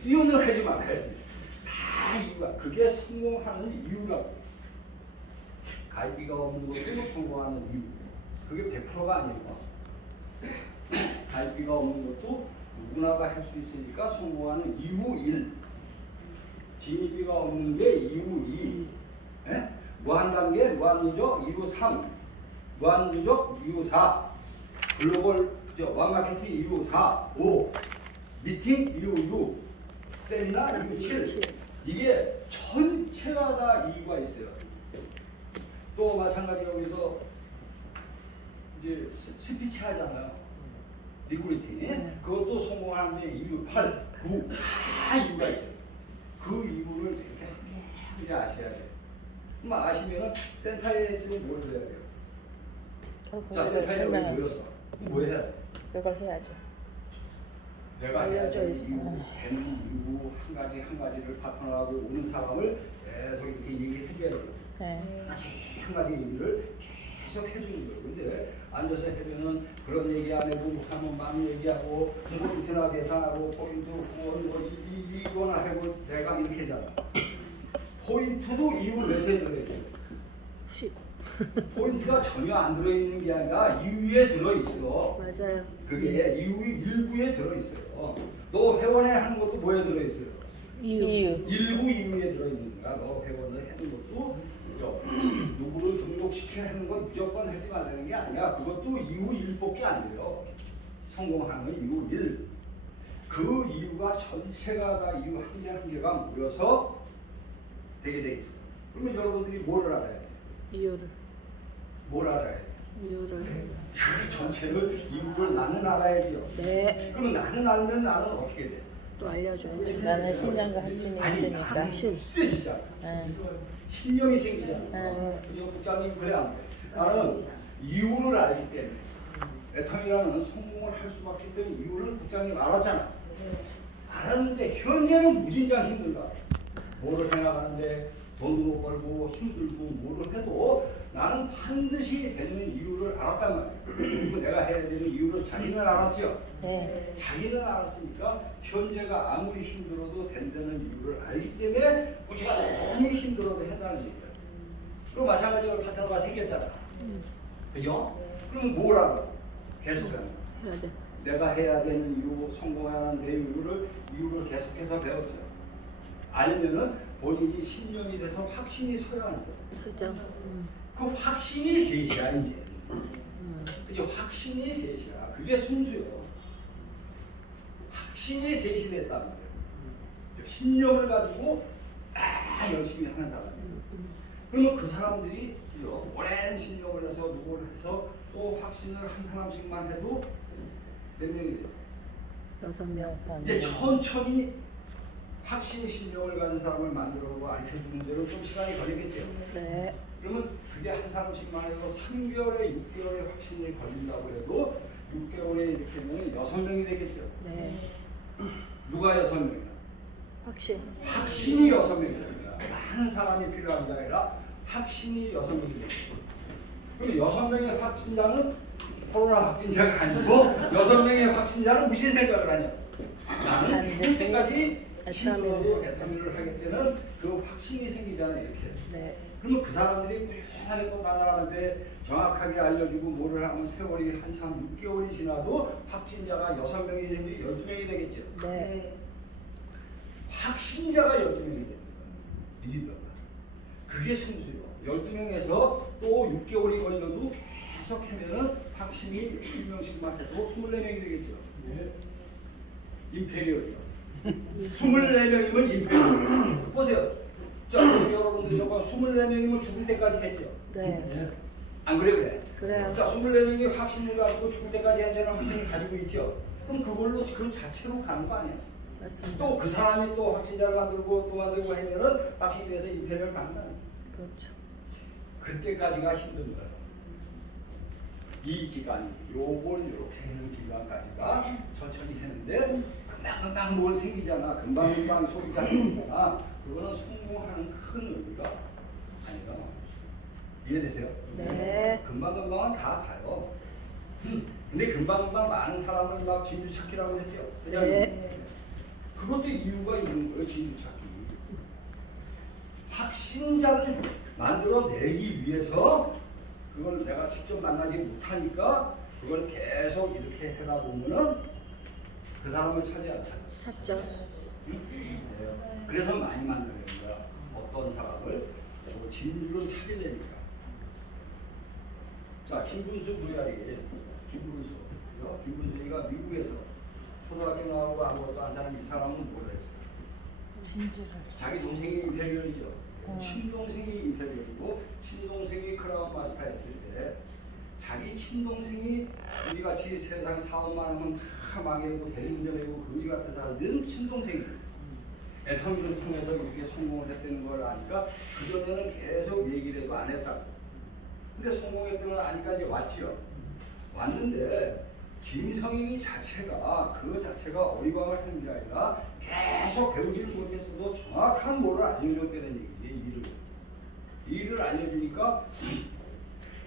이유 없는 걸 하지 말아야지. 다 이유가 그게 성공하는 이유라고. 가입비가 없는 것도 성공하는 이유. 그게 100%가 아니고 가입비가 없는 것도 누구나가 할 수 있으니까 성공하는 이유 1. 진입비가 없는 게 이유 2. 예? 무한단계, 무한누적 이유 3. 무한누적 이유 4. 글로벌 완마케팅 이유 4, 5. 미팅 이유 6. 세미나 이유 7. 이게 전체가 다 이유가 있어요. 또 마찬가지로 여기서 이제 스피치 하잖아요. 리크루팅. 그것도 성공하는데 이유 8. 다 이유가 있어요. 그 이유를 되게 함께 아셔야 돼요. 그럼 아시면은 센터에 있으면 뭘 해야 돼요? 자, 센터에 우리 모였어. 그럼 뭐 해야 돼? 이걸 해야죠. 내가 해야 알려져 되는 있어. 이유, 되는 이유 한 가지를 파트너하고 오는 사람을 계속 이렇게 얘기해 줘야 돼요. 네. 한 가지 얘기를 계속 해주는 거예요. 근데 앉아서 해주면 그런 얘기 안 해도 하면 막 얘기하고 포인트나 계산하고 포인트 후원 뭐 이거나 하고 내가 이렇게 하잖아. 포인트도 이유 메시지가 있어요. 10. 포인트가 전혀 안 들어있는 게 아니라 이유에 들어있어. 맞아요. 그게 이유 일부에 들어있어요. 너 회원에 하는 것도 뭐에 들어있어요? 이유. 일부 이유에 들어있는 거야. 너 회원을 하는 것도 누구를 등록시키는 건 무조건 하지 말라는 게 아니야. 그것도 이유 1밖에 안 돼요. 성공하는 이유 1. 그 이유가 전체가 다 이유 한 개 한 개가 모여서 되게 돼 있어요. 그러면 여러분들이 뭘 알아야 돼? 이유를. 뭘 알아야 돼? 이유를. 그 전체를 이유를 나는 알아야죠. 네. 그럼 나는 알면 나는 어떻게 돼? 또 알려줘야죠. 나는 신념과 확신이 있으니까. 나는 신. 세지잖아. 네. 신념이 생기잖아. 네. 국장님 그래 안 돼. 나는 이유를 알기 때문에 애텀이라는 성공을 할 수밖에 없는 이유를 국장님 알았잖아. 알았는데 현재는 무진장 힘들다. 뭐를 해나가는데 돈도 못 벌고 힘들고 뭐를 해도 나는 반드시 되는 이유를 알았단 말이에요. 그리고 내가 해야 되는 이유를 자기는 알았죠. 네. 자기는 알았으니까 현재가 아무리 힘들어도 된다는 이유를 알기 때문에 꾸준히 힘들어도 한다는 얘기예요. 그럼 마찬가지로 파트너가 생겼잖아. 그죠? 그러면 뭘 알아? 계속 하는 거야. 해야 돼. 내가 해야 되는 이유, 성공하는 내 이유를 계속해서 배웠죠. 알면은 본인이 신념이 돼서 확신이 서야 하는 거예요. 수정. 그 확신이 셋이야 이제. 그죠? 확신이 셋이야. 그게 순수요. 확신이 셋이 됐단 말이에요. 신념을 가지고 열심히 하는 사람이에요. 그러면 그 사람들이 오랜 신념을 해서 누구를 해서 또 확신을 한 사람씩만 해도 몇 명이 돼요? 6명. 이제 천천히 확신 신념을 가진 사람을 만들고 알려주는 대로 좀 시간이 걸리겠죠. 네. 그러면 그게 한 사람씩만 해도 3개월에 6개월에 확신이 걸린다고 해도 6개월에 이렇게 하면 6명이 되겠죠. 네. 누가 6명이야? 확신. 확신이 6명이랍니다. 많은 사람이 필요한 게 아니라 확신이 6명이 되겠죠. 그럼 6명의 확진자는 코로나 확진자가 아니고 6명의 확진자는 무슨 생각을 하냐? 나는 죽을 때까지 힘으로 애터미를 하기 때는 그 확신이 생기잖아요. 이렇게. 네. 그러면 그 사람들이 꾸준하게 또 나가는데 정확하게 알려주고 뭐를 하면 세월이 한참 6개월이 지나도 확진자가 6명이 되면 12명이 되겠죠. 네. 확신자가 12명이 됩니다. 리더가. 그게 순수요. 12명에서 또 6개월이 걸려도 계속 하면은 확신이 1명씩만 해도 24명이 되겠죠. 네. 임페리얼이요. 24명이면 임페리얼. 보세요. 자, 여러분들 이거 24명이면 죽을 때까지 했죠. 네. 안 그래? 그래요. 자, 24명이 확신을 가지고 죽을 때까지 한다는 확신을 가지고 있죠. 그럼 그걸로 그 자체로 가는 거 아니에요? 맞습니다. 또 그 사람이 또 확신자를 만들고 또 만들고 하면은 확신이 돼서 임페리얼 가는 거예요. 그렇죠. 그때까지가 힘든 거예요. 이 기간이 요걸 이렇게 하는 기간까지가 천천히 했는데 금방금방 뭘 생기잖아. 금방금방 소리가 생기잖아. 그거는 성공하는 큰 의미가 아닌가. 이해되세요? 네. 금방금방은 다 가요. 근데 금방금방 많은 사람을 막 진주찾기라고 했죠. 그냥 네. 그것도 이유가 있는 거예요. 진주찾기. 확신자를 만들어내기 위해서 그걸 내가 직접 만나지 못하니까 그걸 계속 이렇게 하다 보면은 그 사람을 찾지 않잖아. 찾죠. 그래서 많이 만나는 거야. 어떤 사람을 저 진주를 찾으려니까. 자, 김분수 VR이 김분수. 김분수가 미국에서 초등학교 나오고 아무것도 안 사는 이 사람은 뭐라 했어? 진주를. 자기 동생이 임페리얼이죠. 친동생이 임페리얼이고 친동생이 크라운 마스터 했을 때 자기 친동생이 우리같이 세상 사업만 하면 다 망해고 대리운전하고 거지 같은 사람들은 친동생이 애터미를 통해서 이렇게 성공을 했다는 걸 아니까 그전에는 계속 얘기를 해도 안 했다. 근데 성공했다는 걸 아니까 이제 왔지요. 왔는데 김성인이 자체가 그 자체가 어리광을 하는 게 아니라 계속 배우지를 못했어도 정확한 뭐를 알려줬다는 얘기지. 일을 알려주니까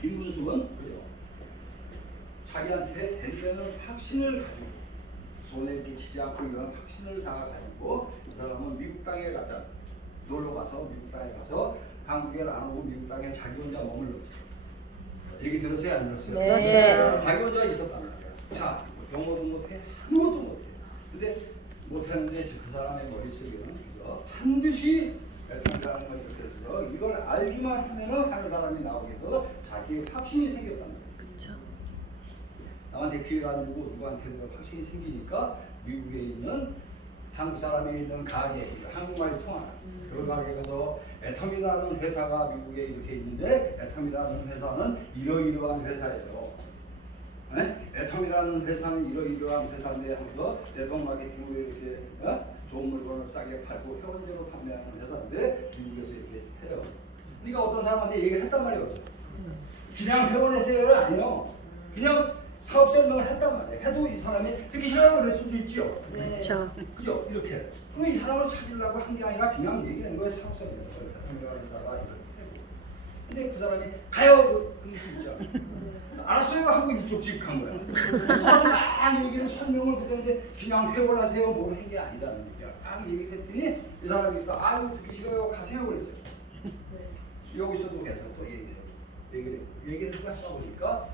김문숙은 그죠. 자기한테 된다는 확신을 가지고 손에 끼치지 않고 이런 확신을 다 가지고 그 사람은 미국 땅에 갔다 놀러 가서 미국 땅에 가서 한국에 안 오고 미국 땅에 자기 혼자 머물렀죠. 얘기 들었어요? 안 들었어요? 네. 자기 혼자 있었단 말이야. 자, 영어도 못해, 아무것도 못해. 근데 못했는데 그 사람의 머릿속에는 그거 반드시 애통이라는 걸 이렇게 해서 이걸 알기만 하면은 하는 사람이 나오게 해서 자기의 확신이 생겼단 말이야. 그렇죠. 남한테 기회를 안 주고 누구한테도 확신이 생기니까 미국에 있는 한국 사람이 있는 가게, 한국말이 통하는 그 가게 가서 애텀이라는 회사가 미국에 이렇게 있는데 애텀이라는 회사는 이러이러한 회사예요. 애텀이라는 회사는 이러이러한 회사인데 하면서 네트워크 마케팅으로 이렇게 좋은 물건을 싸게 팔고 회원제로 판매하는 회사인데 미국에서 이렇게 해요. 그러니까 어떤 사람한테 얘기를 했단 말이에요. 그냥 회원회사가 아니요. 그냥 사업 설명을 했단 말이에요. 해도 이 사람이 듣기 싫어요 그럴 수도 있죠. 그렇죠. 그죠? 이렇게. 그럼 이 사람을 찾으려고 한 게 아니라 그냥 얘기하는 거예요. 사업 설명을. 회사가 이렇게. 근데 그 사람이 가요 그럴 수 있죠. 알았어요 하고 이쪽 집 간 거야. 그래서 막 얘기를 설명을 그랬는데 그냥 회원하세요 뭘 한 게 아니다는 얘기야. 딱 얘기했더니 이 사람이 또 아유 듣기 싫어요 가세요 그랬죠. 여기서도 계속 또 얘기를 하다 보니까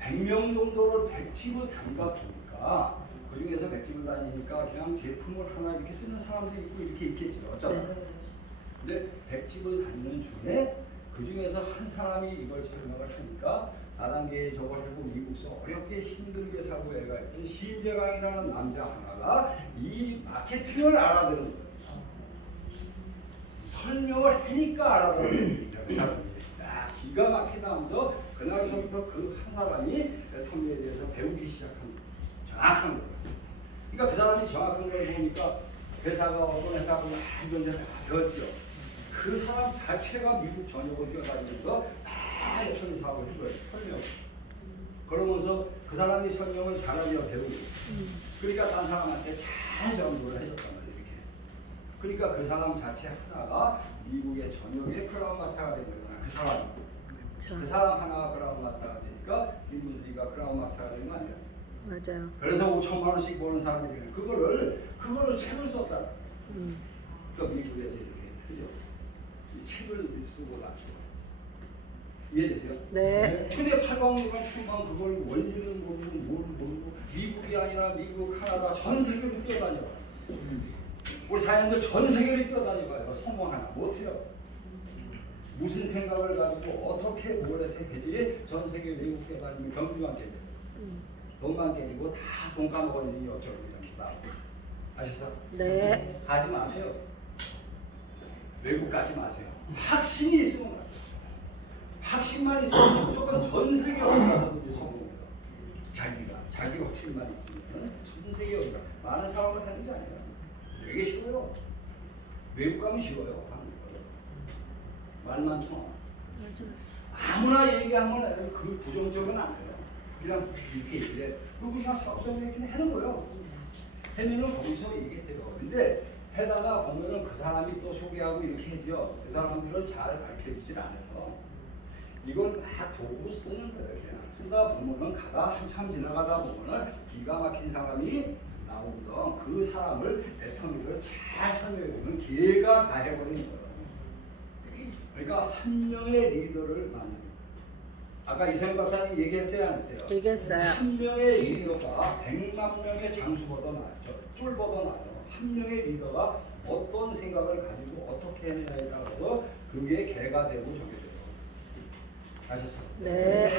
100명 정도를 100집을 담가 보니까 그 중에서 100집을 다니니까 그냥 제품을 하나 이렇게 쓰는 사람도 있고 이렇게 있겠죠. 어쩌다. 근데 100집을 다니는 중에 그 중에서 한 사람이 이걸 설명을 하니까 다단계에 저걸 하고 미국서 어렵게 힘들게 사고 애가 있던 심재강이라는 남자 하나가 이 마케팅을 알아들은 거예요. 설명을 하니까 알아들은 거예요. 그 사람이. 기가 막히다 하면서 그날서부터 그 한 사람이 애터미에 대해서 배우기 시작한 거예요. 정확한 거예요. 그러니까 그 사람이 정확한 걸 보니까 회사가 어떤 회사고 이런 데서 다 배웠죠. 그 사람 자체가 미국 전역을 뛰어다니면서 다 애터미 사업을 한 거예요. 설명. 그러면서 그 사람이 설명을 잘하며 배우고 그러니까 딴 사람한테 잘 전도를 해줬단 말이에요. 이렇게. 그러니까 그 사람 자체 하나가 미국의 전역의 크라운 마스터가 된 거잖아요. 그 사람이. 그 사람 하나가 크라운 마스터가 되니까 김문수가 크라운 마스터가 된 거 아니에요? 맞아요. 그래서 5천만 원씩 버는 사람이에요. 그거를 책을 썼다. 그러니까 미국에서 이렇게 그죠? 이 책을 쓰고 나죠. 이해되세요? 네. 근데 8강물관 총방 그걸 원리는 모르고 뭘 모르고 미국이 아니라 미국, 카나다 전 세계로 뛰어다녀. 우리 사람들 전 세계를 뛰어다녀봐요. 성공 하나 못해요. 무슨 생각을 가지고 어떻게 뭘 해서 해야지 전 세계 외국 뛰어다니면 경비만 깨져. 돈만 깨지고 다 돈 까먹었는지 어쩌고 이럽시다. 아셨어? 네. 가지 마세요. 외국 가지 마세요. 확신이 있으면 가요. 확신만 있으면 무조건 전 세계 어디 가서든지 성공해요. 자기 확신만 있으면 전 세계 어디 가. 많은 사람을 하는 게 아니라 되게 쉬워요. 외국 가면 쉬워요. 말만 통하. 아무나 얘기하면 그 부정적은 안 돼요. 그냥 이렇게 얘기해. 그리고 그냥 사업성을 이렇게 하는 거예요. 해면은 거기서 얘기해요. 근데 해다가 보면은 그 사람이 또 소개하고 이렇게 해죠. 그 사람들은 잘 가르쳐주질 않아요. 이걸 막 도구로 쓰는 거예요. 그냥 쓰다 보면은 한참 지나가다 보면은 기가 막힌 사람이 나오거든. 그 사람을 애터미를 잘 설명해보면 걔가 다 해버리는 거예요. 그러니까 한 명의 리더를 만드는 거예요. 아까 이세영 박사님 얘기했어요, 안 했어요? 얘기했어요. 한 명의 리더가 100만 명의 장수보다 낫죠. 쫄보다 나아요. 한 명의 리더가 어떤 생각을 가지고 어떻게 해내냐에 따라서 그게 개가 되고 저게 돼요. 아셨어요? 네.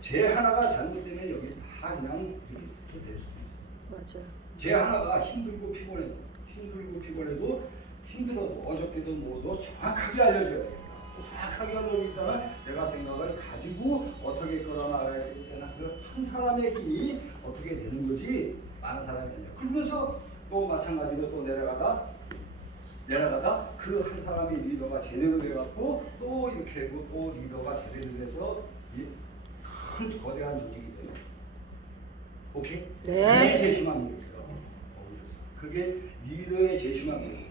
제 하나가 잘못되면 여기 다 그냥 이렇게 될 수도 있어요. 맞아요. 제 하나가 힘들고 피곤해도 힘들어도 어저께도 뭐도 정확하게 알려줘야 돼요. 정확하게 알고 있다는 내가 생각을 가지고 어떻게 끌어나가야 되나 그 한 사람의 힘이 어떻게 되는 거지 많은 사람이 아니야. 그러면서 또 마찬가지로 또 내려가다 그 한 사람의 리더가 제대로 돼갖고 또 이렇게 하고 또 리더가 제대로 돼서 큰 거대한 조직이 돼요. 오케이? 네. 그게 제시망이에요. 그게 리더의 제시망이에요.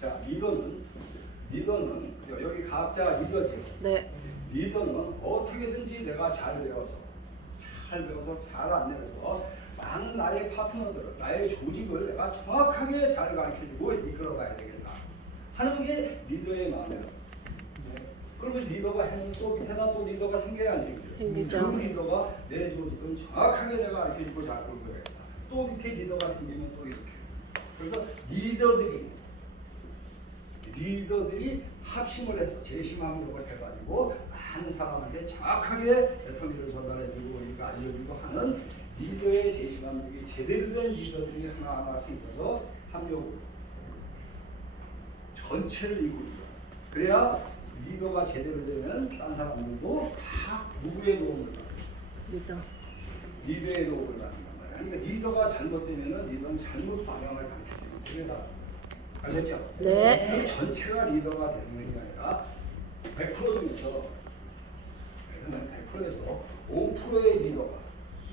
자, 리더는 여기 과학자 리더죠. 네. 리더는 어떻게든지 내가 잘 배워서 잘 안내해서 많은 나의 파트너들을 나의 조직을 내가 정확하게 잘 가르쳐주고 이끌어가야 되겠다 하는 게 리더의 마음이에요. 네. 그러면 리더가 해면 또 밑에다 또 리더가 생겨야지. 생기죠. 그 리더가 내 조직은 정확하게 내가 가르쳐주고 잘 끌어야겠다. 또 밑에 리더가 생기면 또 이렇게. 그래서 리더들이 합심을 해서 제심함으로 해가지고 많은 사람한테 정확하게 애터미를 전달해주고 이거 알려주고 하는 리더의 제심함이 제대로 된 리더들이 하나하나 생겨서 합력으로 전체를 이끌고 그래야 리더가 제대로 되면 딴 사람들도 다 누구의 도움을 받아요? 리더의 도움을 받는단 말이야. 그러니까 리더가 잘못되면은 리더는 잘못 방향을 가르쳐주는 거예요. 아셨죠? 네. 그럼 전체가 리더가 되는 게 아니라 100% 중에서 100%에서 5%의 리더가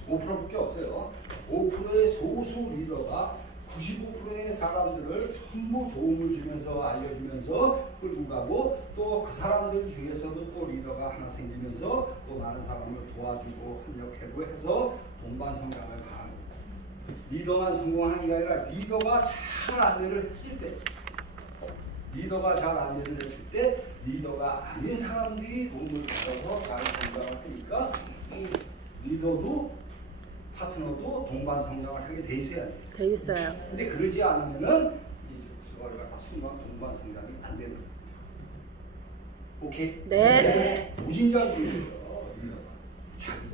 5%밖에 없어요. 5%의 소수 리더가 95%의 사람들을 전부 도움을 주면서 알려주면서 끌고 가고 또 그 사람들 중에서도 또 리더가 하나 생기면서 또 많은 사람을 도와주고 협력하고 해서 동반성장을 가는 겁니다. 리더만 성공하는 게 아니라 리더가 잘 안내를 했을 때 리더가 아닌 사람들이 도움을 받아서 잘 성장을 하니까 리더도 파트너도 동반 성장을 하게 돼 있어야 돼요. 돼 있어요. 근데 그러지 않으면은 이걸 갖다 순간 동반 성장이 안 되는 거예요. 오케이? 네. 무진장주의예요. 리더가 자기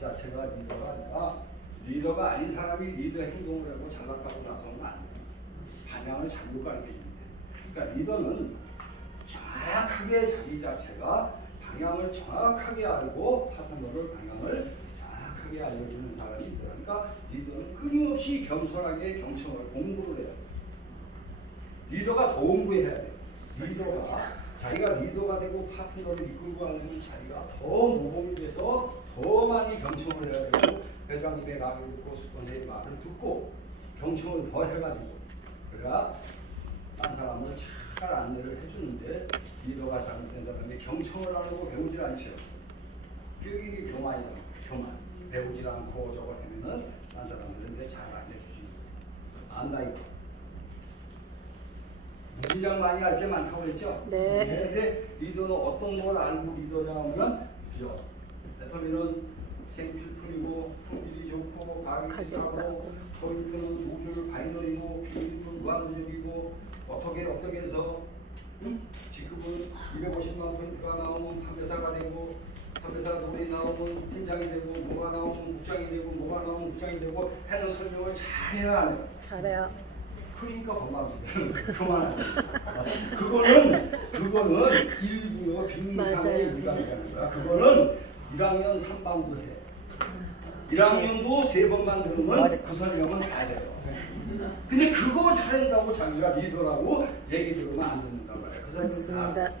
자체가 리더가 아니라 리더가 아닌 사람이 리더 행동을 하고 잘났다고 나서는 안 돼요. 방향을 잘못 가르쳐주면 돼요. 그러니까 리더는 정확하게 자기 자체가 방향을 정확하게 알고 파트너를 방향을 정확하게 알려주는 사람이 있다. 그러니까 리더는 끊임없이 겸손하게 경청을 공부를 해야 돼요. 리더가 더 공부해야 돼요. 리더가 자기가 리더가 되고 파트너를 이끌고 가려면 자기가 더 모범이 돼서 더 많이 경청을 해야 되고 회장님의 말을 듣고 스폰서의 말을 듣고 경청을 더 해가지고 그래야 딴 사람을 잘 안내를 해주는데 리더가 잘못된 사람이 경청을 안 하고 배우질 않죠. 이게 교만이다. 교만. 배우질 않고 저걸 하면은 딴 사람들은 잘 안내주지. 안다 이거. 무진장 많이 알 게 많다고 그랬죠? 네. 근데 리더는 어떤 걸 알고 리더냐 하면 그죠? 애터미는 생필품이고 품질이 좋고 가격이 싸고 포인트는 노즐 바이너리고 비밀은 무한도전이고 어떻게 해서 지금은 250만 포인트가 나오면 판매사가 되고 판매사 돈이 나오면 팀장이 되고 뭐가 나오면 국장이 되고 뭐가 나오면 국장이 되고 하는 설명을 잘해야 하네요. 잘해요. 그러니까 건강해지는 그만하네. 그거는 일부요 빙상의 일각이라는 거야. 그거는 1학년 3반도 해. 1학년도 3번만 들으면 그 설명은 다 돼요. 근데 그거 잘한다고 자기가 리더라고 얘기 들으면 안 듣는단 말이야. 그 맞습니다.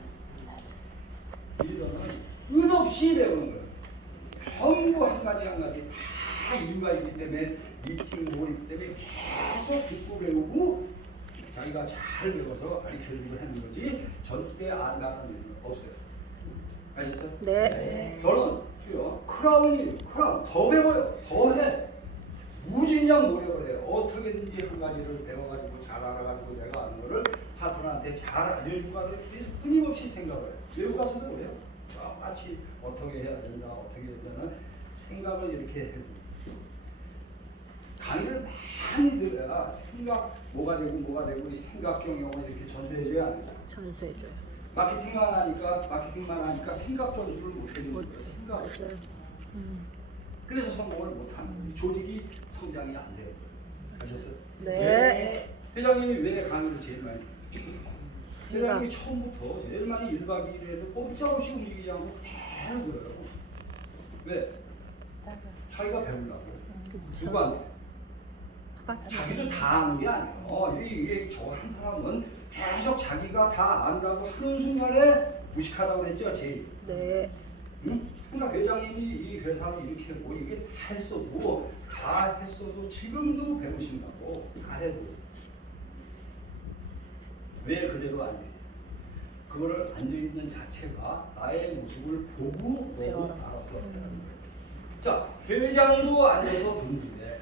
리더는 끝없이 배우는 거예요. 전부 한 가지 다 이유가 있기 때문에 미팅 몰입 때문에 계속 듣고 배우고 자기가 잘 배워서 가르쳐주고 하는 거지 절대 안 가는 일은 없어요. 아셨어요? 네. 저는 크라운 더 배워요. 더 해. 무진장 노력을 해요. 어떻게든지 한 가지를 배워가지고 잘 알아가지고 내가 아는 거를 파트너한테 잘 알려주고 하는 계속 끊임없이 생각을 해요. 외국 가서도 그래요. 똑같이 어떻게 해야 된다, 어떻게 해야 되나 생각을 이렇게 해주고 강의를 많이 들어야 뭐가 되고 이 생각 경영을 이렇게 전수해줘야 합니다. 전수해줘요. 마케팅만 하니까 생각 전수를 못 해주는 거예요. 생각을. 그래서 성공을 못하는 거예요. 조직이 성장이 안 돼요. 아셨어요? 네. 회장님이 왜 강의를 제일 많이 회장님이 처음부터 제일 많이 1박 2일에도 꼼짝없이 움직이지 않고 계속 그래요. 왜? 자기가 배우려고. 누구한테? 자기도 다 아는 게 아니에요. 이게 저 한 사람은 계속 자기가 다 안다고 하는 순간에 무식하다고 그랬죠, 제일. 네. 응? 그러니까 회장님이 이 회사를 이렇게 하고 이게 다 했어도 지금도 배우신다고 다 해도 왜 그대로 앉아있어요? 그거를 앉아있는 자체가 나의 모습을 보고 너도 알아서 하는 거예요. 자, 회장도 앉아서 둥근데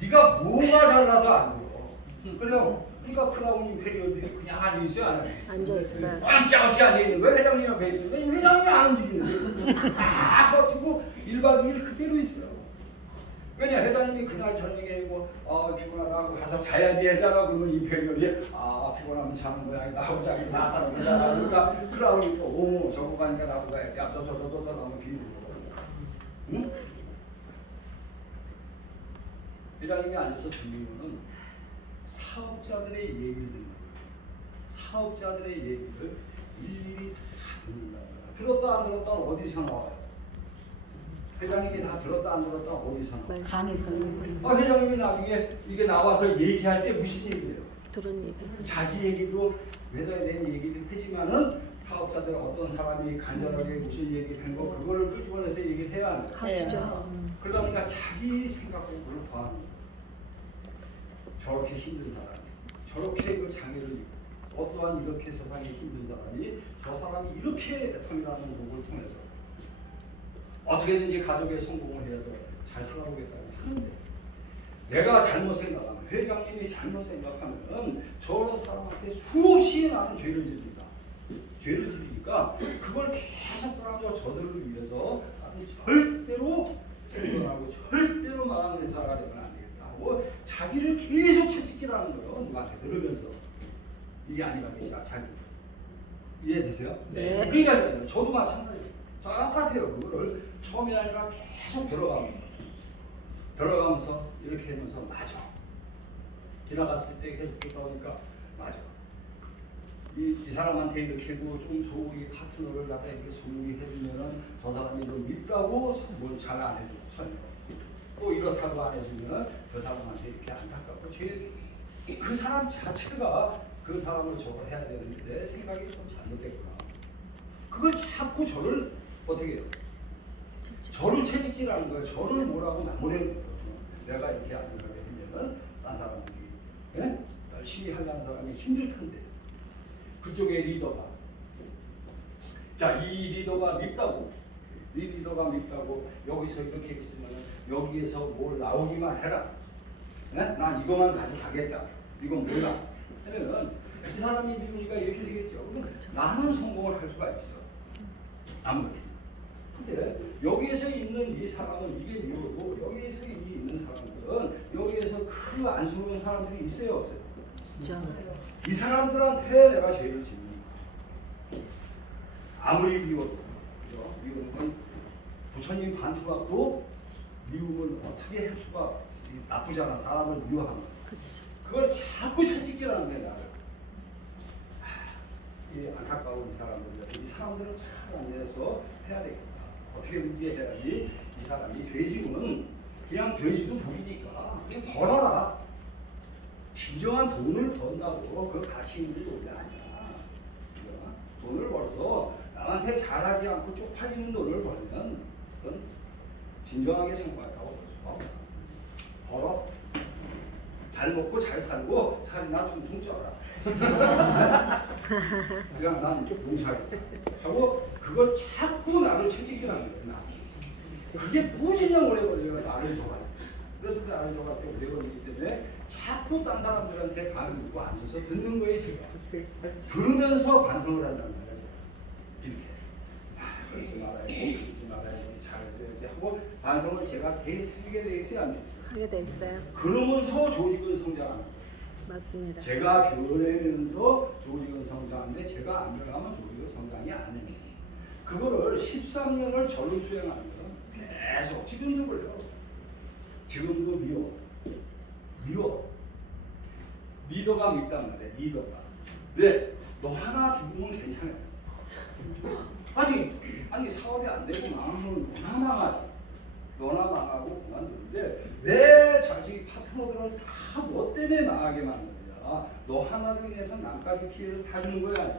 네가 뭐가 잘나서 안 들어? 그러니까 크라운 임페리얼들이 그냥 앉아있어요, 안 앉아있어요? 앉아있어요. 꼼짝없이 앉아있는 거예요. 회장님 옆에 있어요. 회장님이 안 움직이는데 다 버티고 1박 2일 그대로 있어요. 왜냐, 회장님이 그날 저녁에 피곤하다고 가서 자야지 해자라 그러면 임페리얼이 피곤하면 자는 거야. 나하고 자기 나가서 자라. 그러니까 크라운이 또 저거 가니까 나도 가야지. 저거 나오면 비우고. 응? 회장님이 앉아서 듣는 거는 사업자들의 얘기를 듣는 거예요. 사업자들의 얘기를 일일이 다 듣는다. 들었다 안 들었다 어디서 나와요? 회장님이 다 들었다 안 들었다 어디서 나와요? 강에서. 회장님이 나중에 이게 나와서 얘기할 때 무슨 얘기를 해요? 들은 얘기. 자기 얘기도 회사에 대한 얘기를 하지만은 사업자들 어떤 사람이 간절하게 무슨 얘기를 한 거 그거를 끄집어내서 얘기를 해야 하는 거예요. 하시죠. 그러다 보니까 자기 생각으로 그걸 더하는 거예요. 저렇게 힘든 사람이, 저렇게 그 장애를 입고, 어떠한 이렇게 세상에 힘든 사람이, 저 사람이 이렇게 애텀이라는 곡을 통해서 어떻게든지 가족의 성공을 해서 잘 살아보겠다고 하는데, 내가 잘못 생각하면, 회장님이 잘못 생각하면 저 사람한테 수없이 나는 죄를 지릅니다. 죄를 지르니까 그걸 계속 떠나서 저들을 위해서 절대로 생존하고 절대로 망하는 회사가 되면 안 되겠다 하고 자기를 계속 채찍질하는 거예요. 누구한테 들으면서. 이게 아니라 계시다. 자기. 이해되세요? 네. 그러니까 저도 마찬가지예요. 똑같아요. 그거를 처음이 아니라 계속 들어가면서 이렇게 하면서 맞아. 지나갔을 때 계속 듣다 보니까 맞아. 이 사람한테 이렇게 하고 좀 소위 파트너를 갖다 이렇게 소위 해주면은 저 사람이 좀 있다고 뭘 잘 안 해주고 설명. 또 이렇다고 안 해주면은 그 사람한테 이렇게 안타깝고 그 사람 자체가 그 사람을 저걸 해야 되는데 생각이 좀 잘못됐구나. 그걸 자꾸 저를 어떻게 해요? 저를 채찍질하는 거예요. 저를 뭐라고 나무래는 거예요. 내가 이렇게 안 하게 되면은 딴 사람들이 예? 열심히 하려는 사람이 힘들 텐데 그쪽의 리더가 이 리더가 밉다고 여기서 이렇게 있으면 여기에서 뭘 나오기만 해라. 예? 난 이거만 가져가겠다. 이건 몰라. 그러면 이 사람이 미우니까 이렇게 되겠죠. 나는 성공을 할 수가 있어. 아무리. 근데 여기에서 있는 이 사람은 이게 미워도 여기에서 있는 사람들은 여기에서 그 안쓰러운 사람들이 있어요, 없어요? 그렇죠. 이 사람들한테 내가 죄를 짓는 거야. 아무리 미워도. 미움은 부처님 반투각도 미움을 어떻게 할 수가 나쁘잖아. 사람을 미워하는 거. 그걸 자꾸 채찍질하는 게 나를. 이 안타까운 이 사람들 위해서 이 사람들은 잘 안내서 해야 되겠다. 어떻게든지 해야지 이 사람이 돼지는 그냥 돼지도 부리니까 그냥 벌어라. 진정한 돈을 번다고 그 가치 있는 돈이 아니야. 돈을 벌어서 남한테 잘하지 않고 쪽팔리는 돈을 벌면 그건 진정하게 성공하라고 볼 수가 없다. 벌어. 잘 먹고 잘 살고 살이나 퉁퉁 쪄라. 그냥 난 농사했다 하고 그걸 자꾸 나를 채찍질하는 거예요. 나. 그게 무진장 오래 걸려요. 나를 줘가. 그래서 나를 줘가 때 오래 걸리기 때문에 자꾸 딴 사람들한테 반을 묻고 앉아서 듣는 거예요. 제가. 들으면서 반성을 한단 말이에요. 이렇게. 그러지 말아야지. 잘해줘야지 하고 반성을 제가 계속 하게 돼 있어요. 안 돼 있어요? 하게 돼 있어요. 그러면서 조직은 성장하는 거예요. 맞습니다. 제가 변해면서 조직은 성장하는데 제가 안 변하면 조직은 성장이 안 됩니다. 그거를 13년을 저를 수행하는 거는 계속 지금도 그래요. 지금도 미워. 리더가 밉단 말이에요. 리더가. 네, 너 하나 죽으면 괜찮아요. 아니 사업이 안 되고 망하면 너나 망하지. 너나 망하고 그만두는데 왜 자식 파트너들은 다 너 때문에 망하게 만드냐. 너 하나로 인해서 남까지 피해를 다 주는 거야.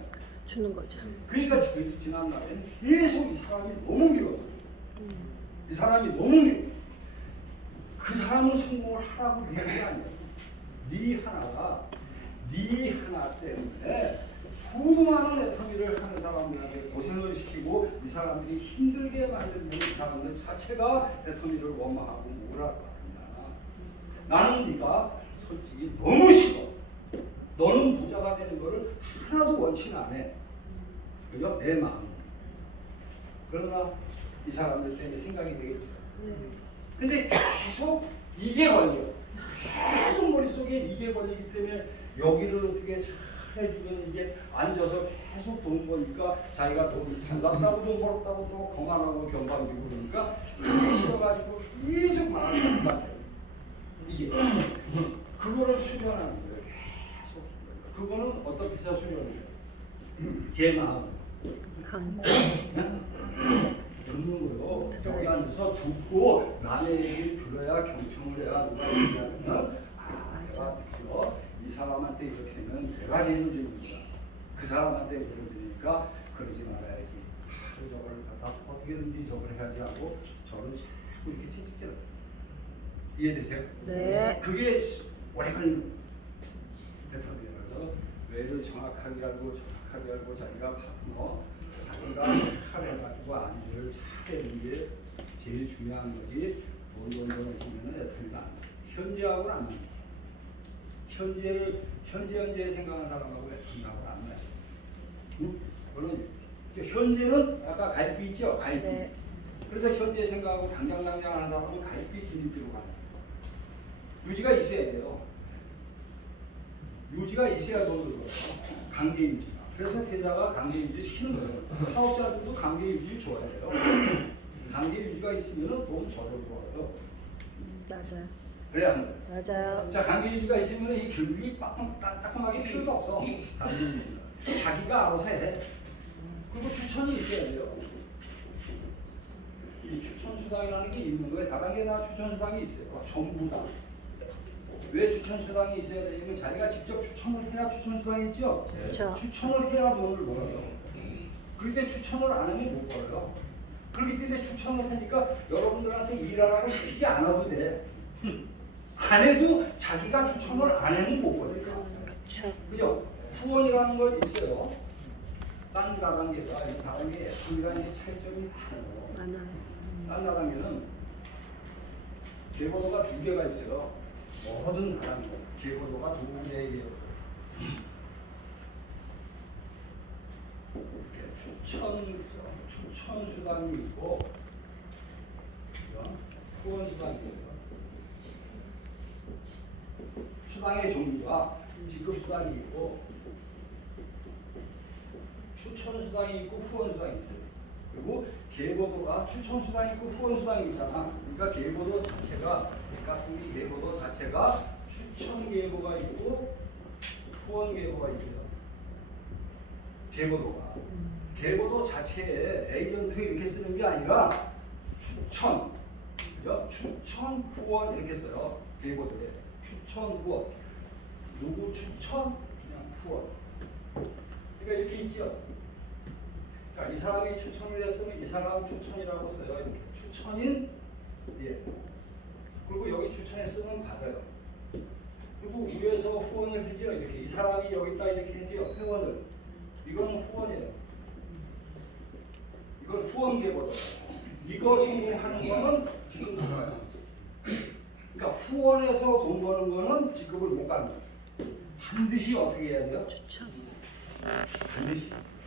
주는 거죠. 그러니까 지난 날에는 계속 이 사람이 너무 미웠어. 이 사람이 너무 미워. 그 사람은 성공을 하라고 미운 게 아니야. 네 하나 때문에 수많은 애터미를 하는 사람들한테 고생을 시키고 이 사람들이 힘들게 만드는 이 사람들 자체가 애터미를 원망하고 뭐라고 하냐. 나는 네가 솔직히 너무 싫어. 너는 부자가 되는 거를 하나도 원치는 안 해. 그죠? 내 마음. 그러나 이 사람들 때문에 생각이 되겠죠. 근데 계속 이게 걸려. 계속 머릿속에 이게 걸리기 때문에 여기를 어떻게 잘 해주면 이게 앉아서 계속 돈 버니까 자기가 돈이 잘났다고 돈 벌었다고 또 거만하고 견방지고 그러니까 이게 싫어가지고 계속 마음이 바뀌어요. 이게. 그거를 수련하는 거예요. 계속 수련. 그거는 어떻게 해서 수련해요? 제 마음. 듣는 거요. 여기 앉아서 듣고 남의 얘기를 들어야 경청을 해야 누가 얘기하면 내가 그죠? 이 사람한테 이렇게 하면 내가 죄인입니다. 그 사람한테 그러니까 그러지 말아야지. 저걸 갖다 어떻게든지 저걸 해야지 하고 저를 자꾸 이렇게 칭칭대요. 이해되세요? 네. 그게 오래 걸리는 패턴이라서 뇌를 정확하게 알고 자기가 파트너 자기가 잘 해가지고 안주를 잘 해는 게 제일 중요한 거지. 돈 하시면은 애터미가 안 돼. 현재하고는 안 맞아. 현재 생각하는 사람하고 애터미하고는 안 맞아. 응? 물론 현재는 아까 갈비 있죠? 갈비. 네. 그래서 현재 생각하고 당장 하는 사람은 갈비 진입비로 가요. 유지가 있어야 돼요. 유지가 있어야 돈을 벌어요. 강제 유지가. 그래서 회사가 강제 유지 시키는 거예요. 사업자들도 강제 유지 줘야 돼요. 강제 유지가 있으면 돈 저절로 들어와요. 맞아요. 그래야 하는 거예요. 맞아요. 자, 강제 유지가 있으면 이 교육이 따끔하게 필요가 없어. 강제 유지가. 자기가 알아서 해. 그리고 추천이 있어야 돼요. 이 추천 수당이라는 게 있는 거예요. 다단계나 추천 수당이 있어요. 전부 다. 왜 추천 수당이 있어야 되냐면 자기가 직접 추천을 해야 추천 수당이 있죠. 그렇죠. 추천을 해야 돈을 벌어요. 그런데 추천을 안 하면 못 벌어요. 그렇기 때문에 추천을 하니까 여러분들한테 일하라고 시키지 않아도 돼. 안 해도 자기가 추천을 안 하면 못 벌어요. 그렇죠. 그죠? 후원이라는 건 있어요. 딴 다단계가 이 다단계 F이라는 차이점이 많아요. 딴 다단계는 계보도가 2개가 있어요. 모든 다단계 계보도가 2개예요. 추천 수당이 있고 후원 수당이 있어요. 수당의 종류가 지급 수당이 있고 추천 수당이 있고 후원 수당이 있어요. 그리고 계보도가 추천 수당이 있고 후원 수당이 있잖아. 그러니까 계보도 자체가 깍두기 계보도 자체가 추천 계보가 있고 후원 계보가 있어요. 계보도가 계보도 자체에 에이전트 이렇게 쓰는 게 아니라 추천, 그죠? 추천 후원 이렇게 써요. 계보도에 추천 후원 누구 추천 그냥 후원. 그러니까 이렇게 있죠. 자, 이 사람이 추천을 했으면 이 사람 추천이라고 써요. 이렇게 추천인 예. 그리고 여기 추천했으면 받아요. 그리고 위에서 후원을 해죠. 이렇게 이 사람이 여기다 이렇게 해죠. 회원을. 이건 후원이에요. 이건 후원 계보다. 이거 성공하는 거는 지금 들어요. 그러니까 후원해서 돈 버는 거는 지급을 못 가는 거예요. 반드시 어떻게 해야 돼요? 추천.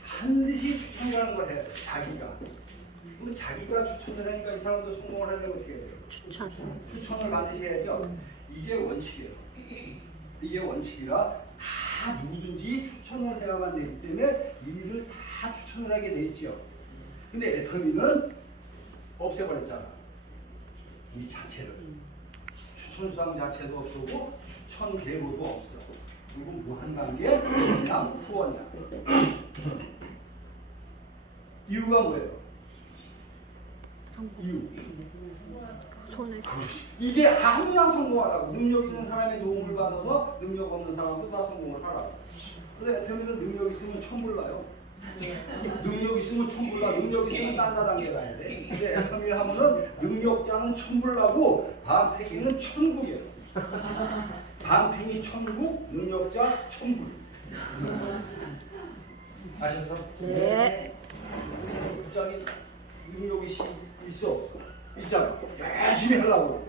반드시 추천이라는 걸 해야 돼요. 자기가. 근데 자기가 추천을 하니까 이 사람도 성공을 하려면 어떻게 해야 돼요? 추천을 반드시 해야죠. 이게 원칙이에요. 이게 원칙이라 다 누구든지 추천을 해야만 되기 때문에 일을 다 추천을 하게 돼 있죠. 근데 애터미는 없애버렸잖아. 이 자체를. 추천 수당 자체도 없애고 추천 계보도 없어. 그리고 무한관계 그냥 후원이야. 이유가 뭐예요? 성공. 이유. 손을. 이게 아무나 성공하라고. 능력 있는 사람의 도움을 받아서 능력 없는 사람도 다 성공을 하라고. 그래서 애터미는 능력 있으면 천불나요. 능력 있으면 천불나. 능력 있으면 딴다 단계 가야 돼. 근데 애터미 하면은 능력자는 천불나고 반팽이는 천국이에요. 반팽이 천국, 능력자 천불. 아셨어? 네. 부장이 능력이 있어 없어? 있잖아. 열심히 하려고.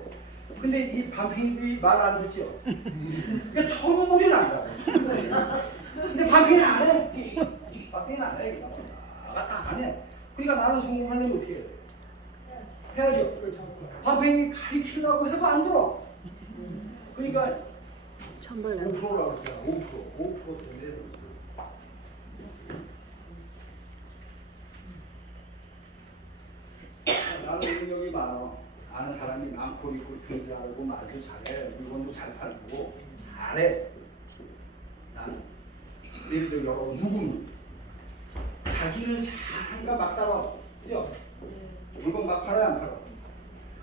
근데 이 반팽이들이 말 안 듣죠? 그러니까 천불이 난다. 근데 반팽이는 안 해. 반팽이는 안 해. 나갔다 안 해. 그러니까 나는 성공하려면 어떻게 해야 돼? 해야죠. 반팽이 가리키려고 해도 안 들어. 그러니까 천벌 5%라고 했잖아. 5% 때문에. 나는 능력이 많아. 아는 사람이 많고 있고 등도 알고 말도 잘해. 물건도 잘 팔고 잘해. 나는 예를 들어 여러분 누구는 자기는 잘한가 막 따라. 그죠? 물건 막 팔아야 안 팔아.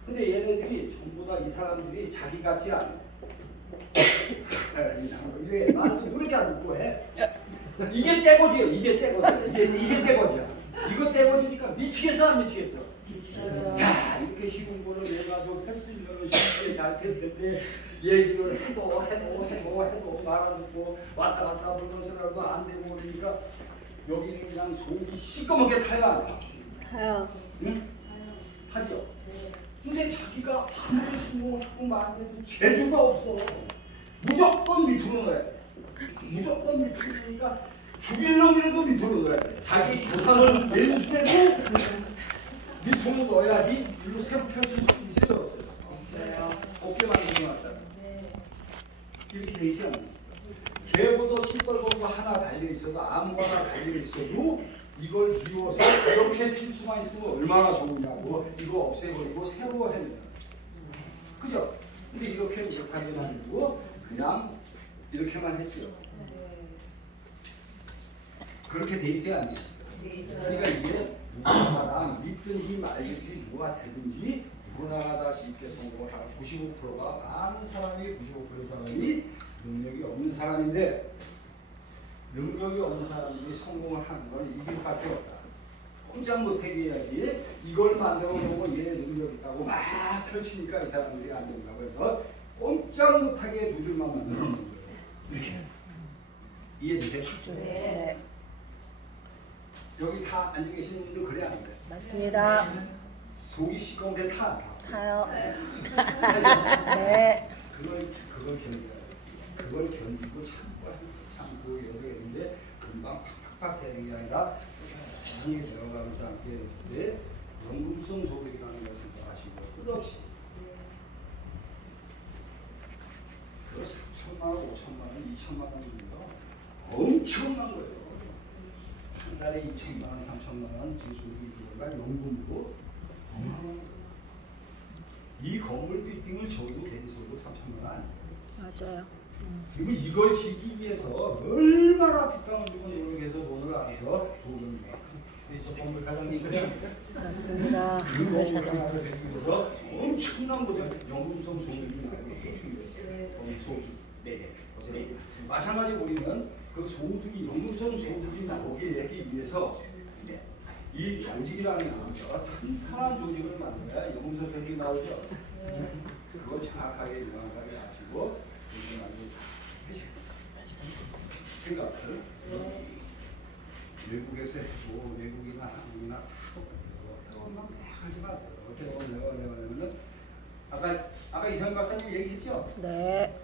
근데 얘네들이 전부 다 이 사람들이 자기 같지 않아. 이래 나도 그렇게 안 웃고 해. 이게 떼거지요. 이게 떼거지. 이게 떼거지야. 이거 떼거지니까 미치겠어 안 미치겠어? 야 이렇게 쉬운 거를 내가 좀 했으면 쉽게 잘 됐는데 얘기를 해도 말 안 듣고 왔다 갔다 물건쓰라도 안 되고 그러니까 여기는 그냥 속이 시꺼멓게 탈만. 타요. 응? 하죠. 근데 자기가 아무리 성공하고 말해도 재주가 없어. 무조건 밑으로 넣어야 돼. 무조건 밑으로 넣으니까 죽일 놈이라도 밑으로 넣어야 돼. 자기 조상을 왼수해도 밑으로 넣어야지 일로 새로 펼칠 수 있어요. 없어요. 어깨만 일어났잖아. 이렇게 돼 있어야 안 돼. 개보다 시뻘겋고 하나 달려있어도 아무 하나 달려있어도 이걸 비워서 이렇게 필 수만 있으면 얼마나 좋으냐고. 이거 없애버리고 새로 해야 된다. 그죠? 근데 이렇게 못하게 만들고 그냥 이렇게만 했죠. 그렇게 돼 있어야 안 돼. 그러니까 이게 누구나 믿든지 말든지 누가 되든지 누구나 쉽게 성공을 하는 95%가 많은 사람이 95%의 사람이 능력이 없는 사람인데 능력이 없는 사람들이 성공을 하는 건 이길 밖에 없다. 꼼짝 못하게 해야지. 이걸 만들어 놓고 얘 능력 있다고 막 펼치니까 이 사람들이 안 된다고 해서 꼼짝 못하게 누들만 만들어 놓는 거예요. 이렇게. 이해되세요? 네. 여기 다 앉아 계시는 분들 그래 안 그래? 맞습니다. 속이 시꺼멓게 타. 타요. 네. 네. 그걸 견뎌야 돼. 그걸 견디고 참고 여기는데 금방 팍팍 되는 게 아니라 많이 들어가면서 않게 됐을 때 연금성 소득이라는 것을 아시고 끝없이 그 3천만 원, 5천만 원, 2천만 원입니다. 엄청난 거예요. 한 달에 2천만 원, 3천만 원 소득이 들어가 연금으로 어마어마한 거예요. 이 건물 빌딩을 줘도 대리소득 3천만 원 아니에요. 맞아요. 그리고 이걸 지기 위해서 얼마나 피땀을 주고 노력해서 돈을 안 해서 돈을 저 건물 사장님 그래. 맞습니다. 그 건물 사장을 되기 위해서 엄청난 고생 연금성 소득이 나고 소득 마찬가지 우리는 그 소득이 연금성 소득이 나오게 하기 위해서 이 조직이라는 거죠. 탄탄한 조직을 만들어야 연금성 소득이 나오죠. 그거 정확하게 명확하게 아시고 생각을 외국에서 해도 외국이나 한국이나 다 똑같아요. 하지 마세요. 어떻게 내가 아까 이성현 박사님 얘기했죠? 네.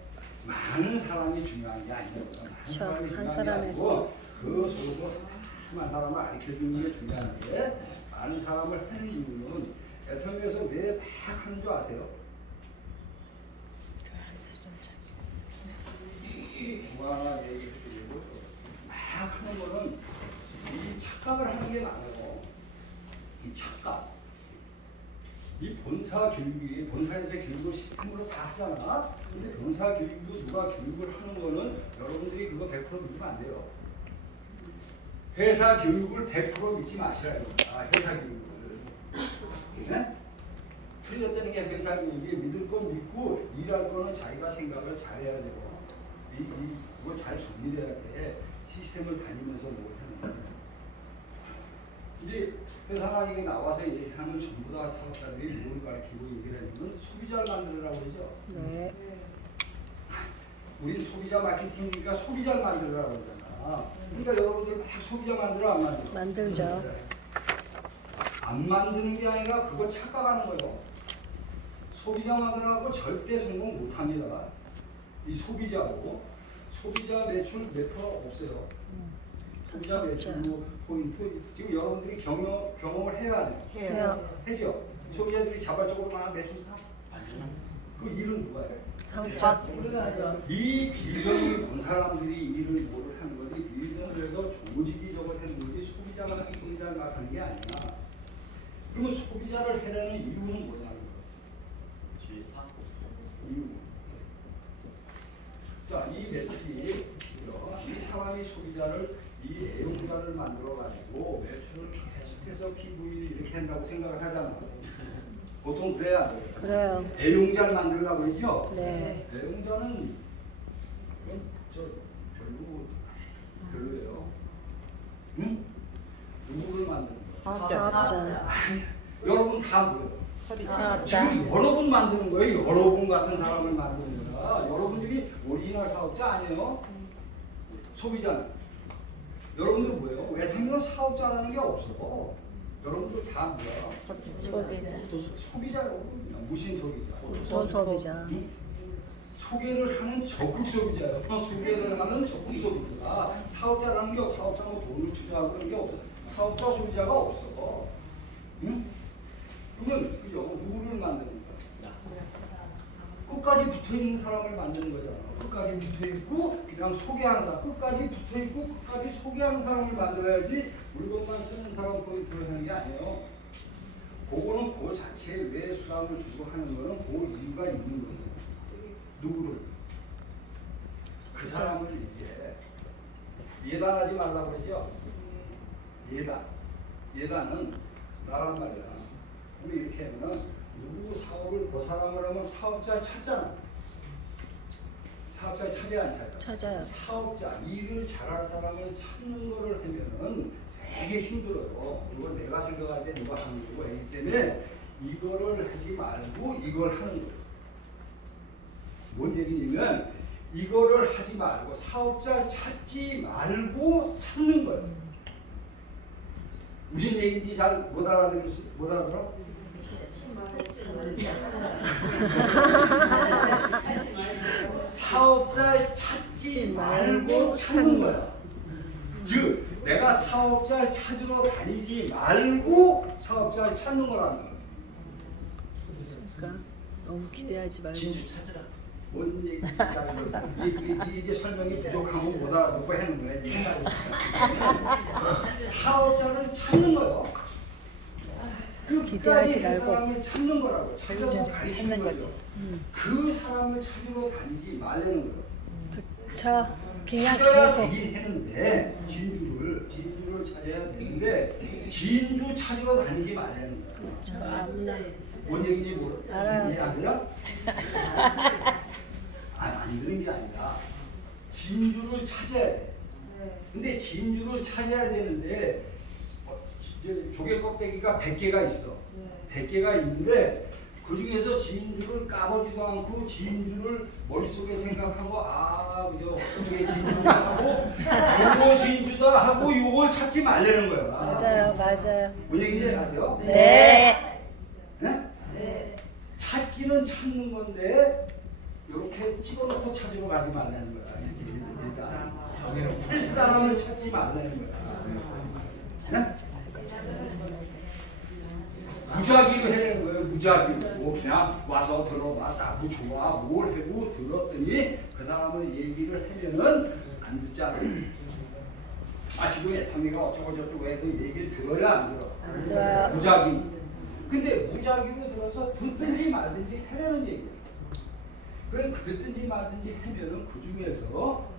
많은 사람이 중요한 게 아니에요. 많은 사람이 중요한 게 사람의 아니고 그 소소한 사람을 가르쳐주는 게 중요한데 많은 사람을 하는 이유는 애터미에서 왜 막 하는 줄 아세요? 뭐 하나 얘기해드리고 막 하는 거는 이 착각을 하는 게 많아요. 이 착각. 이 본사 교육이 본사에서 교육을 시스템으로 다 하잖아. 근데 본사 교육도 누가 교육을 하는 거는 여러분들이 그거 100% 믿으면 안 돼요. 회사 교육을 100% 믿지 마시라고. 회사 교육을. 네? 틀렸다는 게 회사 교육이 믿을 건 믿고 일할 거는 자기가 생각을 잘해야 되고 그걸 잘 정리해야 돼. 시스템을 다니면서 뭘 하는 거야. 이제 회사가 이게 나와서 얘기하면 전부 다 사업자들이 뭘 가르치고 얘기를 하는 건 소비자를 만들으라고 그러죠. 네. 우리 소비자 마케팅이니까 소비자를 만들으라고 그러잖아. 그러니까 여러분들 막 소비자 만들어 안 만들어? 만들죠. 안 만드는 게 아니라 그거 착각하는 거예요. 소비자 만들어갖고 절대 성공 못합니다. 이 소비자고 소비자 매출 몇 프로 없어요. 소비자 매출 포인트 지금 여러분들이 경험을 해야 돼요. 해요. 해죠. 소비자들이 자발적으로 막 매출 사. 그 일은 누가 해요? 사업자. 이 비전을 본 사람들이 일을 뭐를 하는 거지. 비전을 해서 조직이 저걸 하는 거지. 소비자가 소비자를 막 하는 게 아니야. 그러면 소비자를 해라는 이유는 뭐냐는 거예요. 이유. 자, 이 매출이 이 사람이 소비자를 이 애용자를 만들어 가지고 매출을 계속해서 PV를 이렇게 한다고 생각을 하잖아. 보통 그래야 돼. 그래요. 애용자를 만들려고 그러죠. 네. 애용자는 별로예요. 응? 누구를 만드는 거야? 사업자. 여러분 다 뭐예요? 사업자. 지금 여러분 만드는 거예요. 여러분 같은 사람을 만드는 거야. 여러분들이 오리지널 사업자 아니에요? 소비자는. 여러분들 뭐예요? 외탕면 사업자라는 게 없어. 여러분들 다 뭐야? 소비자. 소비자라고 그냥 무신 소비자. 소비자. 응? 소개를 하는 적극 소비자예요. 소개를 하는 적극 소비자. 사업자라는 게 없어. 사업자는 돈을 투자하고 그런 게 없어. 사업자 소비자가 없어. 응? 그러면 그죠? 누구를 만드는 거야? 끝까지 붙어있는 사람을 만드는 거잖아. 끝까지 붙어있고 그냥 소개한다. 끝까지 붙어있고 끝까지 소개하는 사람을 만들어야지 물건만 쓰는 사람 포인트를 하는 게 아니에요. 그거는 그 자체에 왜 수당을 주고 하는 거는 그 이유가 있는 거죠. 누구를? 그 사람을 이제 예단하지 말라고 그러죠. 예단은 나란 말이야. 우리 이렇게 하면 누구 사업을 그 사람을 하면 사업자를 찾잖아. 사업자를 찾아야 안 찾아? 찾아요. 사업자, 일을 잘할 사람을 찾는 거를 하면은 되게 힘들어요. 이걸 내가 생각할 때 누가 하는 거고 하기 때문에 이거를 하지 말고 이걸 하는 거예요. 뭔 얘기냐면 이거를 하지 말고 사업자를 찾지 말고 찾는 거예요. 무슨 얘기인지 잘 못 알아들어? 사업자를 찾지 말고 찾는 거야. 즉 내가 사업자를 찾으러 다니지 말고 사업자를 찾는 거라는 거야. 그러니까 너무 기대하지 말고. 진주 찾으라. 뭔 얘기인지 이게 설명이 부족하고 못 알아듣고 하는 거야. 사업자를 찾는 거요. 끝까지 그 사람을 찾는 거라고. 찾아서 가르치는 거죠. 그 사람을 찾으러 다니지 말라는 거예요. 그쵸. 그냥 찾아야 계속. 되긴 했는데 진주를 찾아야 되는데 진주 찾으러 다니지 말라는 거예요. 그쵸. 아무나. 뭔 얘기인지 알아요. 이해 안 돼요? 안 되는 게 아니라 진주를 찾아야 돼. 근데 진주를 찾아야 되는데 조개 껍데기가 100개가 있어. 100개가 있는데 그 중에서 진주를 까보지도 않고 진주를 머릿속에 생각하고 그죠? 어떻게 진주다 하고 요거 진주다 하고 요걸 찾지 말라는 거야. 맞아요. 뭔 얘기인지 아세요? 네. 네? 찾기는 찾는 건데 이렇게 찍어놓고 찾으러 가지 말라는 거야. 그러니까 할 사람을 찾지 말라는 거야. 네? 무작위로 해내는 거예요. 무작위로 그냥 와서 들어봐 싸고 좋아 뭘 하고 들었더니 그 사람을 얘기를 하면은 안 듣잖아. 지금 애터미가 어쩌고 저쩌고 해도 얘기를 들어야 안 들어. 안 들어요. 무작위. 근데 무작위로 들어서 듣든지 말든지 하려는 얘기예요. 그래 듣든지 말든지 하면은 그 중에서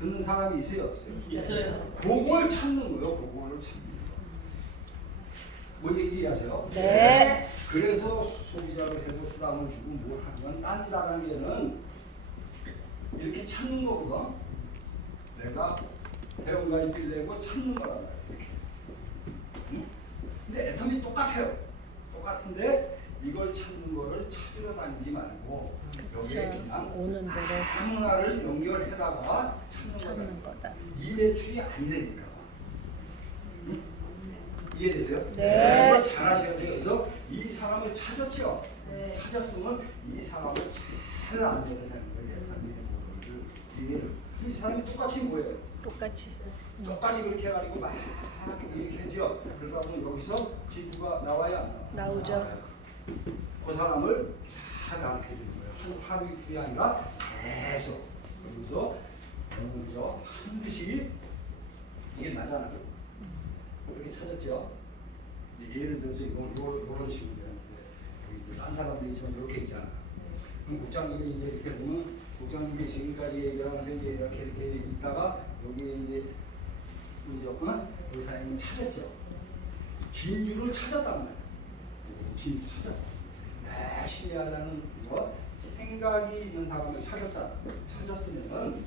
듣는 사람이 있어요, 없어요? 있어요. 그걸 찾는 거예요. 그걸 찾는 거. 뭔 얘기 이해하세요? 네. 그래서 소비자를 해서 수당을 주고 뭘 하면 딴다라는 게는 이렇게 찾는 거거든. 내가 회원가입비를 내고 찾는 거란 말이야. 이렇게. 응? 근데 애터미 똑같아요. 똑같은데 이걸 찾는 거를 찾으러 다니지 말고 여기에 그냥 오는 대로 아무나를 연결해다가 찾는 찾는 거다. 거다. 이 매출이 안 되니까. 응? 이해되세요? 네. 이걸 잘 하셔야 돼요. 그래서 이 사람을 찾았죠. 네. 찾았으면 이 사람을 잘 안내를 하는 거예요. 이해를. 이 사람이 똑같이 뭐예요? 똑같이. 똑같이 그렇게 해가지고 막 이렇게 하죠. 그러다 보면 여기서 지구가 나와야 안 나와? 나오죠. 나와요. 그 사람을 잘 가르쳐 주는 거예요. 한 하루 이틀이 아니라 계속. 그러면서 먼저 반드시 이게 나잖아요. 이렇게 찾았죠. 예를 들어서 이런 식으로 되는데 여기 딴 사람들이 좀 이렇게 있잖아. 그럼 국장님이 이제 이렇게 보면 국장님이 지금까지 얘기하면서 이제 이렇게 있다가 여기에 이제 의사님은 찾았죠. 진주를 찾았단 말이야. 진주 찾았어. 열심히 하자는 생각이 있는 사람을 찾았으면은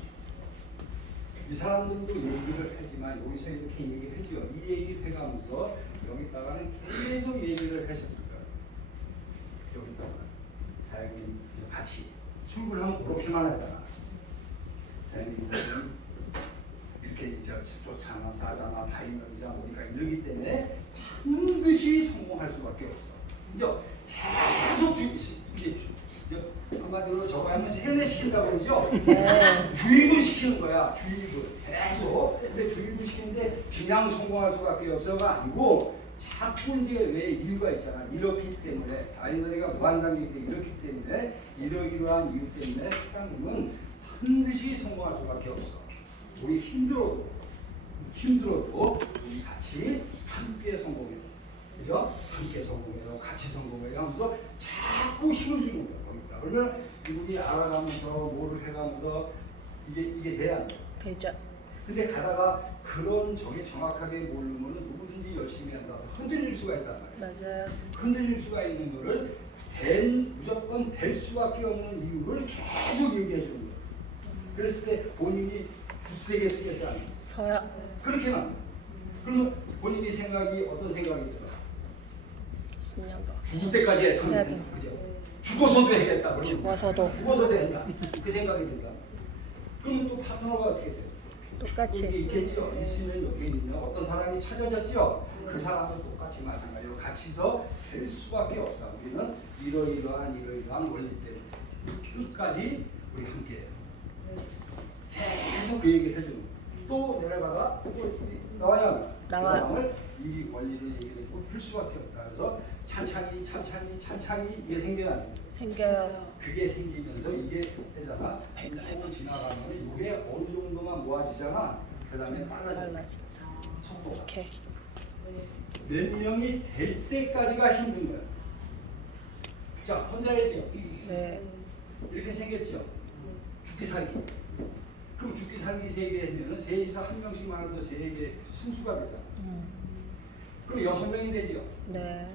이 사람들도 얘기를 하지만 여기서 이렇게 얘기를 해줘. 이 얘기를 해가면서 여기다가는 계속 얘기를 하셨을 거예요. 여기다가 사장님 같이 출근하면 그렇게만 하잖아. 사장님 이렇게 좋잖아, 싸잖아, 바이너리자 뭐니까 이러기 때문에 반드시 성공할 수밖에 없어. 이제 계속 한마디로 저거 하면 세뇌시킨다고 그러죠? 네. 주입을 시키는 거야, 주입을. 계속. 근데 주입을 시키는데 그냥 성공할 수밖에 없어가 아니고 자꾸 이제 왜 이유가 있잖아. 이렇기 때문에. 바이너리가 무한단계이기 때문에 이렇기 때문에 이러이러한 이유 때문에 사람은 반드시 성공할 수밖에 없어. 우리 힘들어도 우리 같이 함께 성공해요. 그죠? 함께 성공해요. 같이 성공해요 하면서 자꾸 힘을 주는 거예요. 그러면 이분이 알아가면서 뭐를 해가면서 이게 돼야 안 돼요. 되죠. 근데 가다가 그런 적이 정확하게 모르면 누구든지 열심히 한다고 흔들릴 수가 있단 말이에요. 맞아요. 흔들릴 수가 있는 거를 무조건 될 수밖에 없는 이유를 계속 얘기해 주는 거예요. 그랬을 때 본인이 굳세게 쓰겠어요? 안 서요. 그렇게만. 그러면 본인이 생각이 어떤 생각이 들어? 10년 더. 죽을 때까지 해야 해야 돼. 그죠? 죽어서도 해야겠다. 죽어서도. 죽어서도 한다. 그 생각이 든다. 그러면 또 파트너가 어떻게 돼요? 똑같이. 여기 있겠죠. 있으면 여기 있냐. 어떤 사람이 찾아졌죠. 그 사람은 똑같이 마찬가지로 같이서 될 수밖에 없다. 우리는 이러이러한 원리 때문에 끝까지 우리 함께해요. 계속 그 얘기를 해주는 거예요. 또 내려가다 또 나와야 나와. 그 사람을 이 원리를 얘기를 해주고 필 수밖에 없다. 그래서 찬찬히 이게 생겨나죠. 생겨요. 그게 생기면서 이게 되잖아. 또 지나가면 이게 어느 정도만 모아지잖아. 그 다음에 빨라진다. 속도가. 이렇게. 몇 명이 될 때까지가 힘든 거야. 자, 혼자였죠? 네. 이렇게 생겼죠? 죽기 살기. 그럼 죽기 살기 3개 하면은 셋이서 한 명씩만 해도 3개 승수가 되잖아. 그럼 6명이 되죠? 네.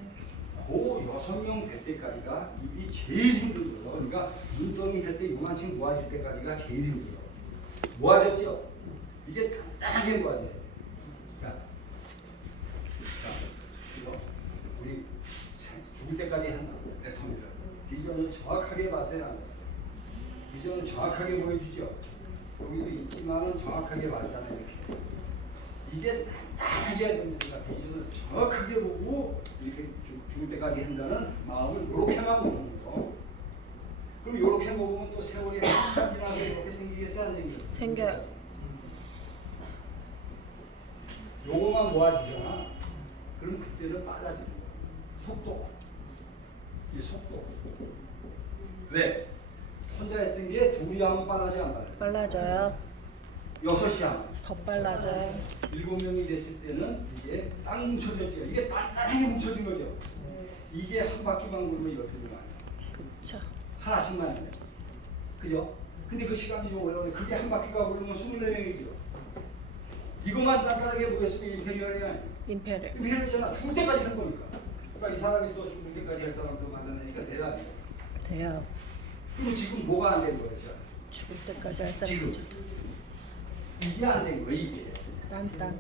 그 6명 될 때까지가 이게 제일 힘들어요. 그러니까 눈덩이 할 때 요만큼 모아질 때까지가 제일 힘들어. 모아졌죠? 이게 단단하게 모아져야 돼. 자, 이거 우리 죽을 때까지 한다. 애터미를. 비전을 정확하게 봤어요, 안 봤어요? 비전을 정확하게 보여주죠? 여기도 있지만은 정확하게 봤잖아요, 이렇게. 이게 단단해져야 됩니다. 비전을 정확하게 보고 이렇게 죽을 때까지 한다는 마음을 이렇게만 먹는 거. 그럼 이렇게 먹으면 또 세월이 한참 지나서 이렇게 생기겠어요? 안 생겨요? 생겨요. 요거만 모아지잖아. 그럼 그때는 빨라지는 거야. 속도. 이 속도. 왜? 혼자 했던 게 둘이 하면 빨라져 안 빨라져? 빨라져요. 6이 하나. 더 빨라져요. 7명이 됐을 때는 이제 딱 뭉쳐졌죠. 이게 단단하게 뭉쳐진 거죠. 이게 한 바퀴만 굴면 12명 아니에요. 그쵸. 하나씩만 해요. 그죠? 근데 그 시간이 좀 오래 걸려. 그게 한 바퀴가 굴리면 24명이죠. 이것만 단단하게 보겠으면 임페리얼이 아니에요. 임페리. 임페리얼이잖아. 죽을 때까지 한 거니까. 그러니까 이 사람이 또 죽을 때까지 할 사람도 만나니까 돼야 돼요. 돼요. 그럼 지금 뭐가 안 된 거죠? 죽을 때까지 할 사람 지금. 붙였어. 이게 안 된 거예요, 이게. 딴딴.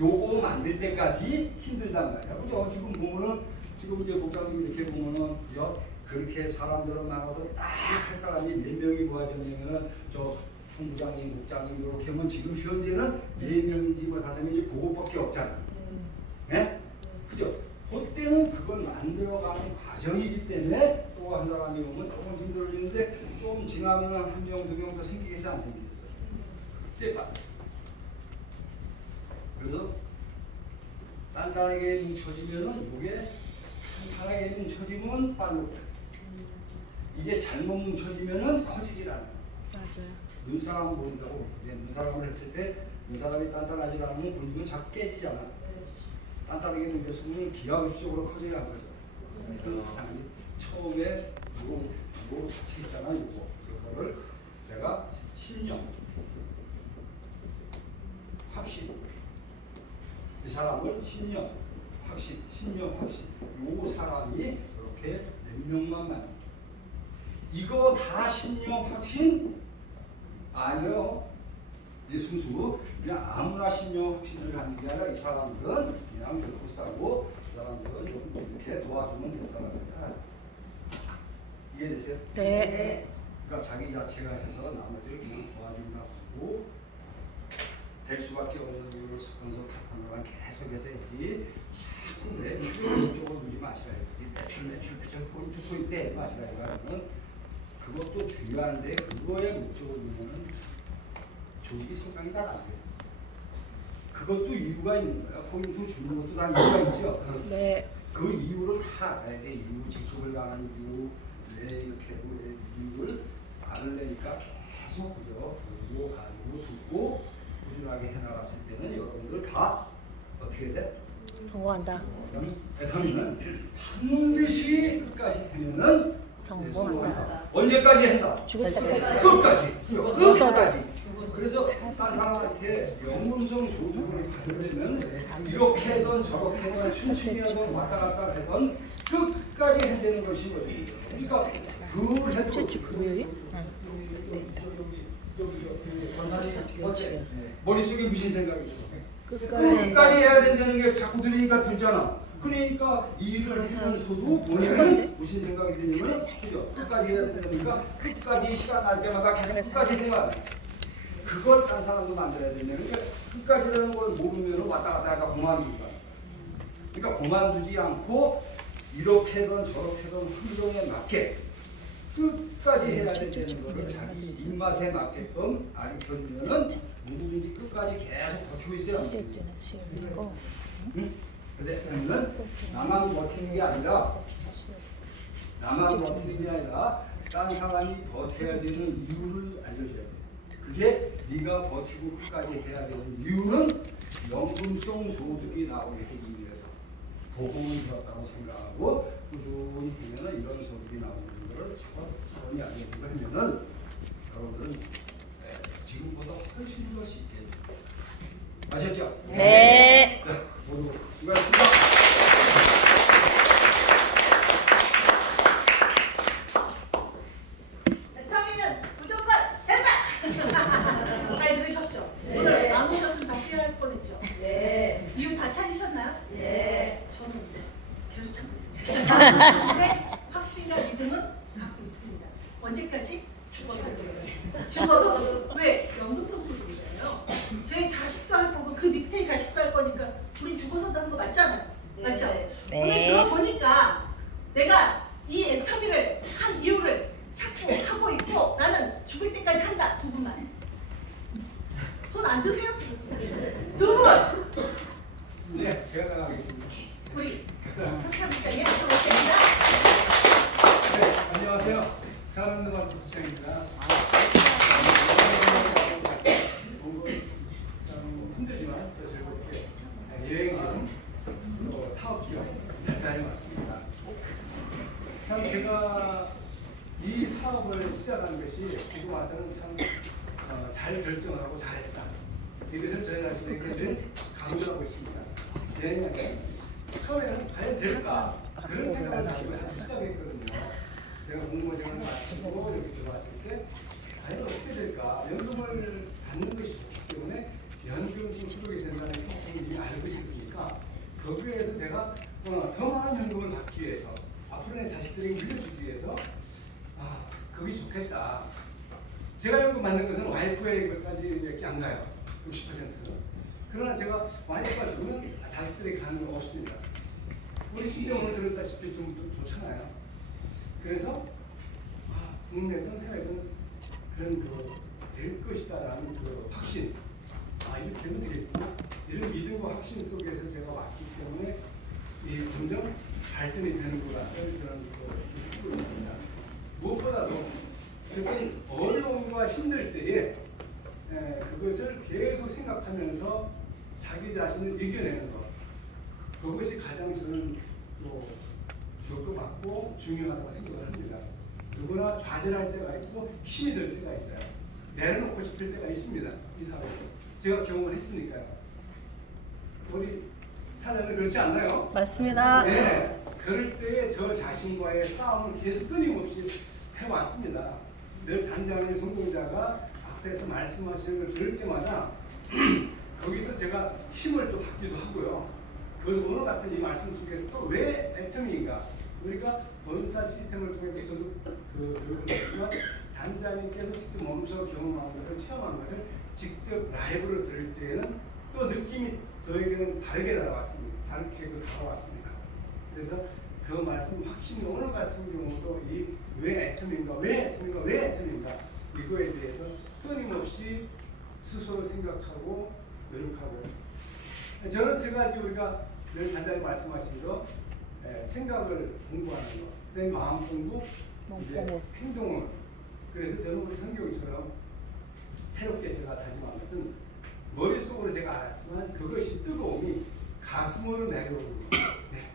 요거 만들 때까지 힘들단 말이야. 그죠? 지금 보면은, 지금 이제 국장님 이렇게 보면은, 그죠? 그렇게 사람들은 많아도 딱 할 사람이 몇 명이 모아졌냐면은, 저, 총부장님, 국장님, 이렇게 하면 지금 현재는 4명인지 뭐 5명인지 그것밖에 없잖아. 네? 그죠? 그때는 그걸 만들어가는 과정이기 때문에 또 한 사람이 오면 조금 힘들어지는데 좀 지나면 1명, 2명 더 생기겠어, 안 생기겠어? 그때 봐. 그래서 단단하게 뭉쳐지면은 이게 단단하게 뭉쳐지면 빠르고 이게 잘못 뭉쳐지면은 커지질 않아요. 맞아요. 눈사람 보인다고 눈사람을 했을 때 눈사람이 단단하지 않으면 굴리면 자꾸 깨지잖아. 단단하게 뭉쳤으면 기하급수적으로 커지는 거죠. 처음에 요거 자체 있잖아. 요거를 내가 신념 확신 이 사람을 신념 확신 요 사람이 이렇게 몇 명만 만나. 이거 다 신념 확신 아니요. 이 순수 그냥 아무나 신념 확신을 하는 게 아니라 이 사람들은 그냥 좋고 싸고 이 사람들은 좀 이렇게 도와주면 될 사람이야. 이해되세요? 네. 그러니까 자기 자체가 해서 나머지를 그냥 도와준다 하고 될 수밖에 없는 이유를 스폰서 파트너랑 계속해서 해야지. 자꾸 매출 쪽으로 누지 마시라. 매출 포인트 때 마시라. 이거는 그것도 중요한데 그거의 목적을 보면은 조직이 성장이 잘 안 돼요. 그것도 이유가 있는 거야. 포인트 주는 것도 다 이유가 있죠. 네. 그 이유를 다 알아야 돼. 이유, 직급을 가는 이유, 왜 이렇게 왜 이유를 알려니까 계속 그죠. 그리고 알고 듣고 꾸준하게 해나갔을 때는 여러분들 다 어떻게 돼? 성공한다. 애터미는 반드시 끝까지 하면은 성공한다. 언제까지 한다? 죽을 때까지. 끝까지. 그래서 딴 사람한테 영문성 소득을 받으려면 이렇게든 저렇게든 춤추게 하든 왔다 갔다 하든 끝까지 해야 것이 거죠. 그러니까 그 해도 금요일? 머릿속에 무슨 생각이 있어? 끝까지 해야 된다는 게 자꾸 들으니까 들잖아. 그러니까 이 일을 하면서도 본인은 무슨 생각이 드냐면 그죠? 끝까지 해야 된다니까 끝까지 시간 날 때마다 계속 끝까지 해야 돼. 그걸 딴 사람도 만들어야 된다. 그러니까 끝까지라는 걸 모르면 왔다 갔다 하다가 그만두니까. 그러니까 그만두지 않고 이렇게든 저렇게든 환경에 맞게 끝까지 해야 된다는 거를 자기 입맛에 맞게끔 알려주면은 누구든지 끝까지 계속 버티고 있어야 이제 합니다. 있지는 시험이고. 응? 근데 나만 버티는 게 아니라 나만 버티는 게 아니라 딴 사람이 버텨야 되는 이유를 알려줘야 돼. 그게 네가 버티고 끝까지 해야 되는 이유는 연금성 소득이 나오게 하기 위해서 보험을 들었다고 생각하고 꾸준히 하면은 이런 소득이 나오는 거를 차분히 알려주고 하면은 여러분들은 지금보다 훨씬 더 쉽게 아셨죠? 네. 모두 수고하셨습니다. 애터미는 무조건 된다! 잘 들으셨죠? 오늘 안 오셨으면 다 후회할 뻔했죠? 네. 이유 다 찾으셨나요? 네. 저는 계속 찾고 있습니다. 근데 확신과 믿음은 갖고 있습니다. 언제까지? 죽어서 왜? 연금성 소득이잖아요. 제 자식도 할 거고 그 밑에 자식도 할 거니까 우리 죽어서 한다는 거 맞잖아요. 맞죠? 네. 오늘 들어보니까 내가 이 애터미를 한 이유를 찾고 하고 있고 나는 죽을 때까지 한다. 두 분만. 손 안 드세요? 두 분! 네, 제가 나가겠습니다. 우리 현창국장님 들어오겠습니다. 네, 안녕하세요. 사랑하는 부시장입니다. 시작한 것이 지금 와서는 참 잘 결정하고 잘했다. 이것을 저희 자신에게 늘 강조하고 있습니다. 왜냐하면 처음에는 과연 될까 그런 생각을 가지고 시작했거든요. 제가 공무원생활을 마치고 여기 들어왔을 때 과연 어떻게 될까? 연금을 받는 것이 좋기 때문에 연금 수록이 된다는 사실을 이미 알고 있으니까 거기에 대해서 제가 더 많은 연금을 받기 위해서 앞으로 내 자식들에게 물려주기 위해서 그게 좋겠다. 제가 연금 받는 것은 와이프의 것까지밖에 안 가요. 60%는. 그러나 제가 와이프가 죽으면 자식들에게 가는 건 없습니다. 우리 신경 오늘 들었다시피 좀 좋잖아요. 그래서 국내든 해외든 그런 될 것이다라는 확신. 이렇게 되면 되겠구나. 이런 믿음과 확신 속에서 제가 왔기 때문에 점점 발전이 되는 거라서 저는 느끼고 있습니다. 무엇보다도 어떤 어려움과 힘들 때에 그것을 계속 생각하면서 자기 자신을 이겨내는 것. 그것이 가장 저는 겪어봤고 중요하다고 생각을 합니다. 누구나 좌절할 때가 있고 힘이 들 때가 있어요. 내려놓고 싶을 때가 있습니다. 이 사회에서. 제가 경험을 했으니까요. 우리 사장님 그렇지 않나요? 맞습니다. 네. 그럴 때에 저 자신과의 싸움을 계속 끊임없이 해왔습니다. 늘 단장의 성공자가 앞에서 말씀하시는 걸 들을 때마다 거기서 제가 힘을 또 받기도 하고요. 그 오늘 같은 이 말씀 속에서 또 왜 애터미인가? 우리가 본사 시스템을 통해서 저도 교육을 했지만 단장님께서 직접 몸소 경험한 것을 체험한 것을 직접 라이브로 들을 때에는 또 느낌이 저에게는 다르게 다가왔습니다. 다르게 다가왔습니다. 그래서 그 말씀 확신이 오늘 같은 경우도 이 왜 애터미인가, 왜 애터미인가, 왜 애터미인가 이거에 대해서 끊임없이 스스로 생각하고 노력하고요. 저는 세 가지 우리가 늘 단장님 말씀하시기로 생각을 공부하는 거, 그다음에 마음 공부, 이제 행동을. 그래서 저는 우리 성경처럼 새롭게 제가 다짐한 것은 머릿속으로 제가 알았지만 그것이 뜨거움이 가슴으로 내려오는 거. 네.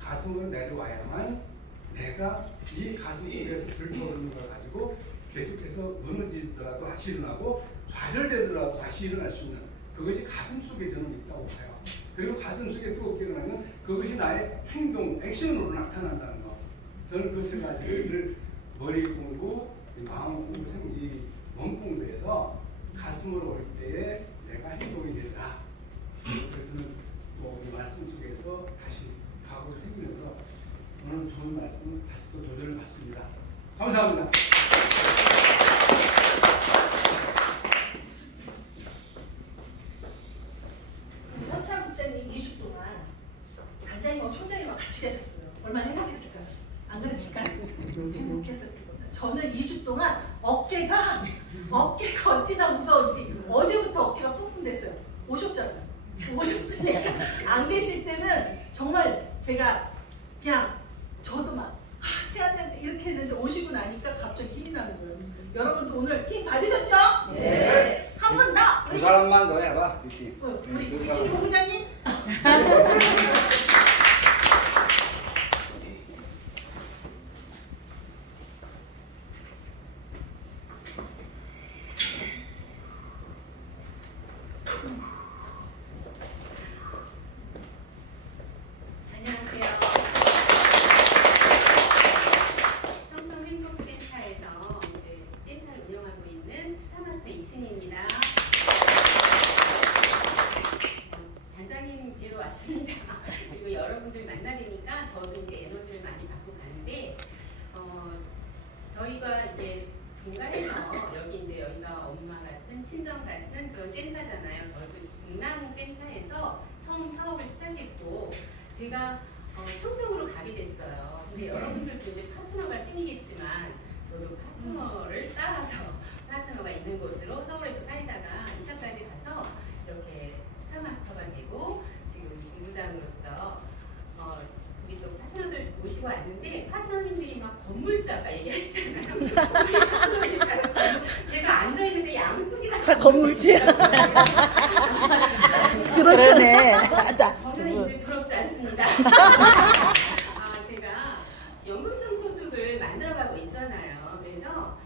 가슴으로 내려와야만 내가 이 가슴 속에서 불타오르는 걸 가지고 계속해서 무너지더라도 다시 일어나고 좌절되더라도 다시 일어날 수 있는 그것이 가슴 속에 저는 있다고 봐요. 그리고 가슴 속에 뜨겁게 일어나면 그것이 나의 행동, 액션으로 나타난다는 거. 저는 그 세 가지를 늘 머리 공부, 마음 공부, 이 몸 공부에서 가슴으로 올 때에 내가 행동이 되더라. 그래서 저는 또 이 말씀 속에서 다시 각오를 해보면서 오늘 좋은 말씀 다시 또 도전을 받습니다. 감사합니다. 현차 국장님 2주 동안 단장님과 총장님과 같이 계셨어요. 얼마나 행복했을까요? 안 그랬을까요? 행복했었을 겁니다. 저는 2주 동안 어깨가 어찌나 무거운지 어제부터 어깨가 쿵쿵댔어요. 오셨잖아요. 오셨으니까 안 계실 때는 정말 제가 그냥 저도 막 해야 되는데 이렇게 했는데 오시고 나니까 갑자기 힘이 나는 거예요. 여러분도 오늘 힘 받으셨죠? 네. 한 번 더. 두 사람만 더 해봐. 느낌. 우리 부친 본부장님. 안녕하세요. 청성행복센터에서 센터를 운영하고 있는 스타마스터 이춘희입니다. 단장님 뵈러 왔습니다. 그리고 여러분들 만나 뵈니까 저도 이제 에너지를 많이 받고 가는데, 저희가 이제 분가해서 여기가 엄마 같은 친정 같은 그런 센터잖아요. 저도 중랑센터에서 처음 사업을 시작했고, 제가 청평으로 가게 됐어요. 근데 여러분들도 이제 파트너가 생기겠지만 저도 파트너를 따라서 파트너가 있는 곳으로 서울에서 살다가 이사까지 가서 이렇게 스타마스터가 되고 지금 본부장으로서 우리 또 파트너들 모시고 왔는데 파트너님들이 막 건물주 아까 얘기하시잖아요. 우리 파트너님 제가 앉아있는데 양쪽이 다 건물주야. 그러네. 맞아. 저는 이제 부럽지 않습니다. 제가 연금성 소득을 만들어가고 있잖아요. 그래서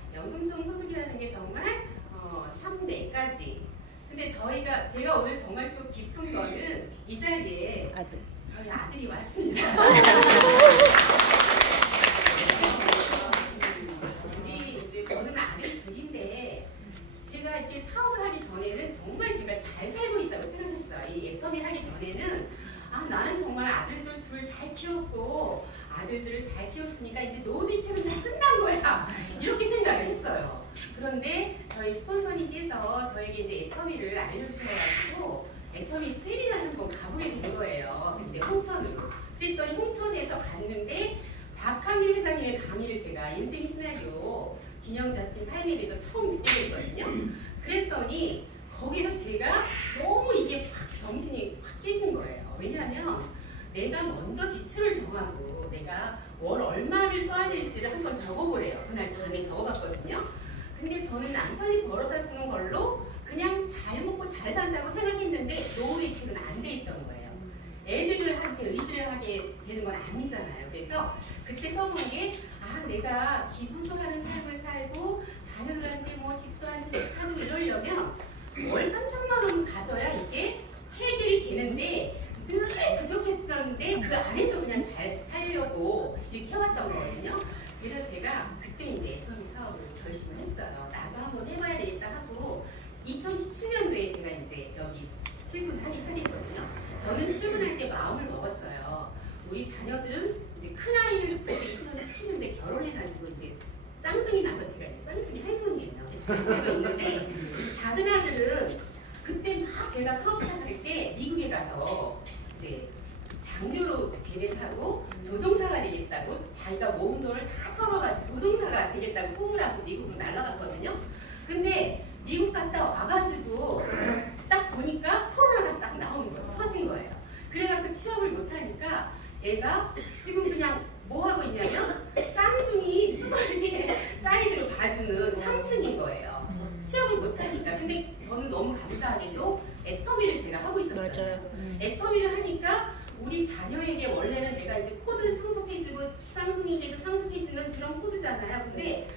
때까지. 근데 제가 오늘 정말 또 기쁜 거는 이 자리에 아들. 저희 아들이 왔습니다. 우리 이제 저는 아들이 둘인데 제가 이렇게 사업을 하기 전에는 정말 제가 잘 살고 있다고 생각했어요. 이 애터미 하기 전에는 나는 정말 아들들 둘 잘 키웠고 아들들을 잘 키웠으니까 이제 노후 대책은 다 끝난 거야. 이렇게 생각을 했어요. 그런데 저희 스폰서님께서 저에게 이제 애터미를 알려주셔가지고 애터미 세미나를 한번 가보게 된 거예요. 근데 홍천으로. 그랬더니 홍천에서 갔는데 박항일 회장님의 강의를 제가 인생 시나리오 균형 잡힌 삶에 대해서 처음 듣게 됐거든요. 그랬더니 거기서 제가 너무 이게 확 정신이 확 깨진 거예요. 왜냐하면 내가 먼저 지출을 정하고 내가 월 얼마를 써야 될지를 한번 적어보래요. 그날 밤에 적어봤거든요. 근데 저는 남편이 벌어다 주는 걸로 그냥 잘 먹고 잘 산다고 생각했는데 노후 대책은 안 돼 있던 거예요. 애들한테 의지를 하게 되는 건 아니잖아요. 그래서 그때 써본 게 내가 기부도 하는 삶을 살고 자녀들한테 뭐 집도 한 채 사주고 이러려면 월 3천만 원 가져야 이게 해결이 되는데 늘 부족했던데 그 안에서 그냥 잘 살려고 이렇게 해왔던 거거든요. 그래서 제가 그때 이제 애터미 사업을 결심을 했어요. 나도 한번 해봐야 되겠다 하고 2017년도에 제가 이제 여기 출근을 하기 시작했거든요. 저는 출근할 때 마음을 먹었어요. 우리 자녀들은 이제 큰 아이는 2017년도에 결혼해가지고 이제 쌍둥이 나서 제가 이제 쌍둥이 할머니예요. 그래서 있는데 작은 아들은 그때 막 제가 사업 시작할 때 미국에 가서 이제 장교로 제대를 하고 조종사가 되겠다고 자기가 모은 돈을 다 털어가지고 조종사가 되겠다고 꿈을 하고 미국으로 날아갔거든요. 근데 미국 갔다 와가지고 딱 보니까 코로나가 딱 나오는 거예요. 터진 거예요. 그래갖고 취업을 못하니까 얘가 지금 그냥 뭐 하고 있냐면 쌍둥이 뚜벅이게 사이드로 봐주는 삼촌인 거예요. 취업을 못하니까. 근데 저는 너무 감사하게도 애터미를 제가 하고 있었어요. 애터미를 하니까 우리 자녀에게 원래는 내가 이제 코드를 상속해주고 쌍둥이에게도 상속해주는 그런 코드잖아요. 근데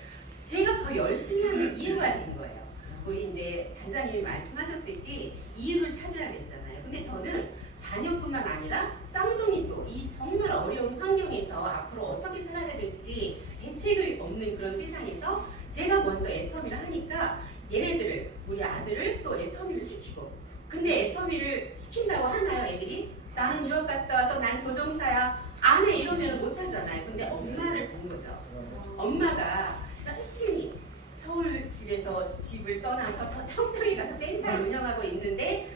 제가 더 열심히 하는 이유가 된 거예요. 우리 이제 단장님이 말씀하셨듯이 이유를 찾아야 되잖아요. 근데 저는 자녀뿐만 아니라 쌍둥이도 이 정말 어려운 환경에서 앞으로 어떻게 살아야 될지 대책을 없는 그런 세상에서 제가 먼저 애터미를 하니까 얘네들을, 우리 아들을 또 애터미를 시키고, 근데 애터미를 시킨다고 하나요, 애들이? 나는 유학 갔다 와서 난 조종사야 안 해 이러면 못하잖아요. 근데 엄마를 본 거죠. 엄마가 열심히 서울 집에서 집을 떠나서 저 청평에 가서 센터를 운영하고 있는데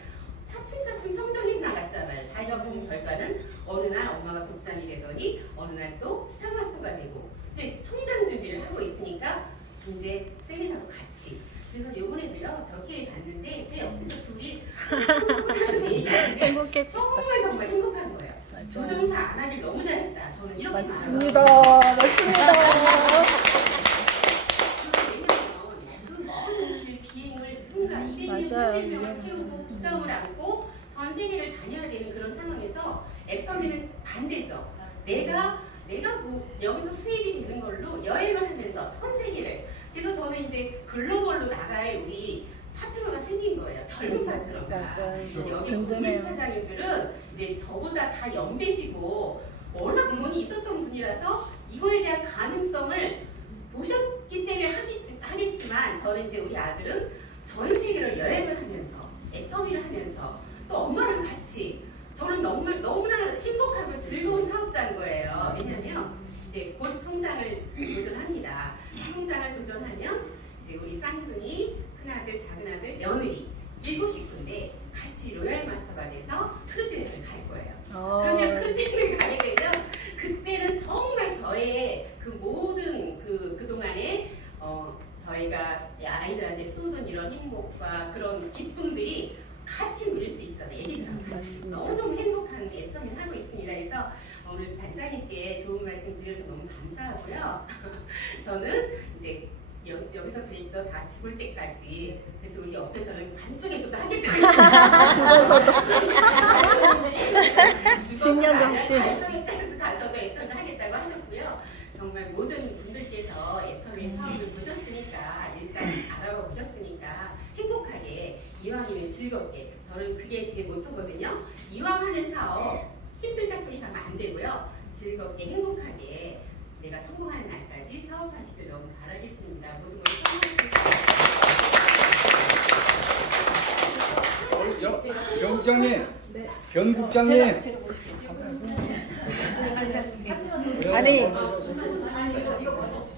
차츰차츰 성장이 나갔잖아요. 자기가 본 결과는 어느 날 엄마가 국장이 되더니 어느 날 또 스타마스터가 되고 이제 성장 준비를 하고 있으니까 이제 세미나도 같이. 그래서 요번에도요 덕길에 갔는데 제 옆에서 둘이 상상하면서 얘기하는데 정말 행복한 거예요. 맞아요. 조종사 안 하길 너무 잘했다. 저는 이렇게 맞습니다. 맞습니다. 비행을 누군가 200명, 300명을 태우고 부담을 안고 전 세계를 다녀야 되는 그런 상황에서 애터미는 반대죠. 내가 뭐 여기서 수입이 되는 걸로 여행을 하면서 전 세계를. 그래서 저는 이제 글로벌로 나갈 우리 파트너가 생긴 거예요. 젊은 파트너가. 여기 건물 사장님들은 이제 저보다 다 연배시고 워낙 돈이 있었던 분이라서 이거에 대한 가능성을 보셨기 때문에 하겠지만 저는 이제 우리 아들은 전 세계를 여행을 하면서 애터미를 하면서 또 엄마랑 같이 저는 너무나 행복하고 즐거운 사업자인 거예요. 왜냐면 이제 곧 성장을 도전합니다. 성장을 도전하면 이제 우리 쌍둥이, 큰아들, 작은아들, 며느리 7식구인데 같이 로얄 마스터가 돼서 크루즈 여행을 갈 거예요. 그러면 크루즈 여행을 가게 되면 그때는 정말 저의 그 모든 그동안에 저희가 아이들한테 쏟은 이런 행복과 그런 기쁨들이 같이 누릴 수 있잖아요. 애기들하고 같이. 너무너무 행복한 애터미를 하고 있습니다. 그래서 오늘 단장님께 좋은 말씀 드려서 너무 감사하고요. 저는 이제 여기서 드렸죠. 다 죽을 때까지. 그래서 우리 옆에서는 관속에서도 하겠다고. 죽어서도. 신경정치. 관속에 가서도 애터미를 하겠다고 하셨고요. 정말 모든 분들께서 애터미 사업을 보셨으니까 일단 알아봐 보셨으니까 행복하게 이왕이면 즐겁게. 저는 그게 제 모토거든요. 이왕 하는 사업 힘들다 소리 하면 안 되고요. 즐겁게 행복하게 내가 성공하는 날까지 사업하시길 너무 바라겠습니다. 모두 모두 성공하시길 영국장님, 네. 변국장님. 제가 모실게요. 아니,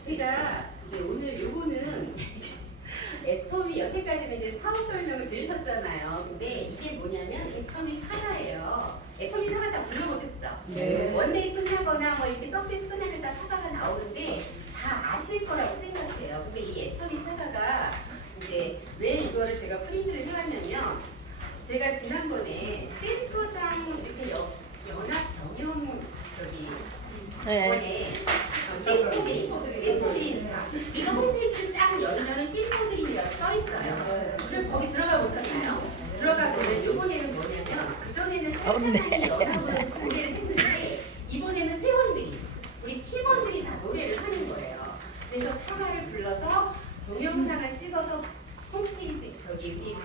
제가 이제 오늘 요거는 애터미 여태까지는 이제 사업 설명을 들으셨잖아요. 근데 이게 뭐냐면 애터미 사과예요. 애터미 사과 다 불러보셨죠? 네. 원데이 끝나거나 뭐 이렇게 석세스 끝나면 다 사과가 나오는데 다 아실 거라고 생각해요. 근데 이 애터미 사과가 이제 왜 이거를 제가 프린트를 해왔냐면 제가 지난번에 센터장 이렇게 연합 경영 저기 이번에 심포드림 이거 홈페이지를 쫙 열면은 심포드림이라고 써있어요. 그리고 거기 들어가 보셨나요? 들어가 보면 이번에는 뭐냐면 그전에는 센터장이 연합으로 공개를 했는데 이번에는 회원들이 우리 팀원들이 다 노래를 하는 거예요. 그래서 사과를 불러서 동영상을 찍어서 홈페이지 저기 우리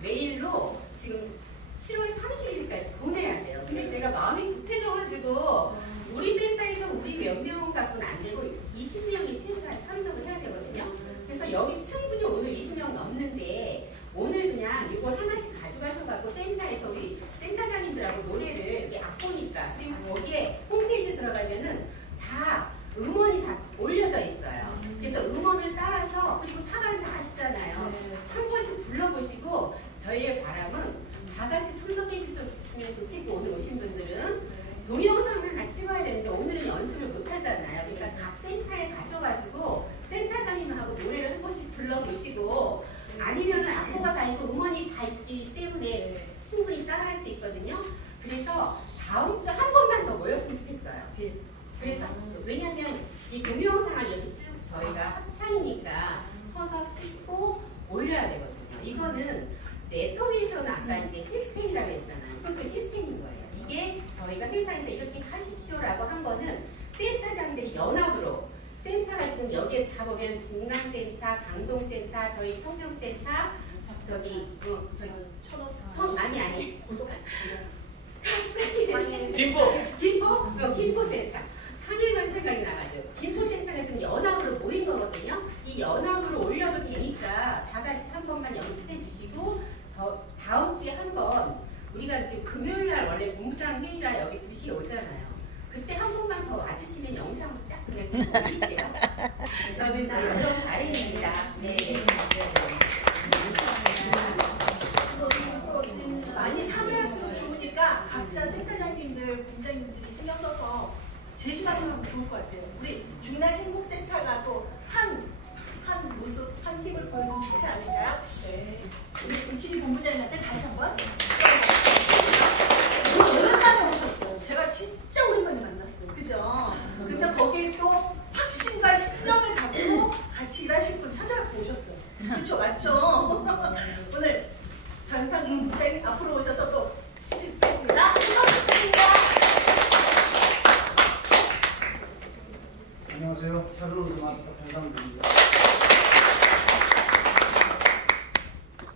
메일로 지금 7월 30일까지 보내야 돼요. 근데 제가 마음이 급해져가지고 우리 센터에서 우리 몇 명 갖고는 안 되고 20명이 최소한 참석을 해야 되거든요. 그래서 여기 충분히 오늘 20명 넘는데 오늘 그냥 이걸 하나씩 가져가셔가지고 센터에서 우리 센터장님들하고 노래를 우리 악보니까 그리고 거기에 홈페이지에 들어가면은 다 음원이 다 올려져 있어요. 그래서 음원을 따라서 그리고 사과는 다 아시잖아요. 한 번씩 불러보시고 저희의 바람은 다 같이 참석해 주셨으면 좋겠고 오늘 오신 분들은 동영상을 하나 찍어야 되는데 오늘은 연습을 못 하잖아요. 그러니까 각 센터에 가셔가지고 센터장님하고 노래를 한 번씩 불러보시고 아니면 악보가 다 있고 음원이 다 있기 때문에 충분히 따라할 수 있거든요. 그래서 다음 주 한 번만 더 모였으면 좋겠어요. 그래서 왜냐하면 이 동영상을 이렇게 쭉 저희가 합창이니까 서서 찍고 올려야 되거든요. 이거는 이제 애터미에서는 아까 이제 시스템이라고 했잖아요. 그것도 시스템인 거예요. 이게 저희가 회사에서 이렇게 하십시오라고 한 거는 센터장들이 연합으로 센터가 지금 여기에 다 보면 중랑센터, 강동센터, 저희 청평센터, 저기 아니 갑자기 김포센터 상일만 생각이 나가지고 김포센터가 지금 연합으로 모인 거거든요. 이 연합으로 올려도 되니까 다 같이 한 번만 연습해 주시고 저 다음 주에 한번 우리가 이제 금요일 날 원래 본부장 회의라 여기 2시에 오잖아요. 그때 한 번만 더 와주시면 영상 쫙 그냥 찍어 드릴게요. 저는 그런 바람입니다. 네. 많이 참여했으면 좋으니까 각자 센터장님들, 분장님들이 신경 써서 제시하면 하면 좋을 것 같아요. 우리 중남 행복센터가 또 한 모습, 한 힘을 보여주면 좋지 않을까요? 네. 우리 은칠이 본부장님한테 다시 한번. 오랜만에 오셨어요. 제가 진짜 오랜만에 만났어요. 그죠? 근데 거기에 또 확신과 신념을 갖고 같이 일하실 분 찾아갖고 오셨어요. 그쵸? 맞죠? 오늘 변상 본부장님 앞으로 오셔서 또 스피치 듣겠습니다. 수고하셨습니다. 안녕하세요. 샤르로즈 마스터 변상국입니다.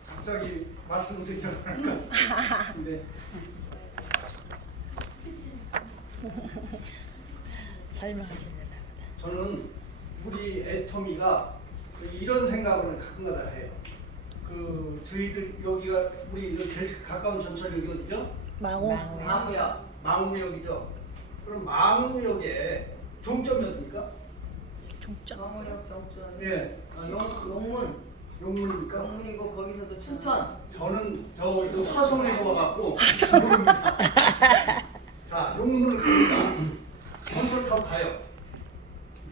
갑자기 말씀을 드리려고 하니까 근데 설명하시느라. 저는 우리 애터미가 이런 생각을 가끔가다 해요. 그 저희들 여기가 우리 제일 가까운 전철역이 어디죠? 망우역이죠. 그럼 망우역에 종점이 어디입니까? 종점. 망우역 정점. 예. 용문. 용문입니까? 용문이고 거기서도 춘천. 저는 저 화성에서 와갖고 모릅니다. 자, 용문을 갑니다. 전철 타고 가요.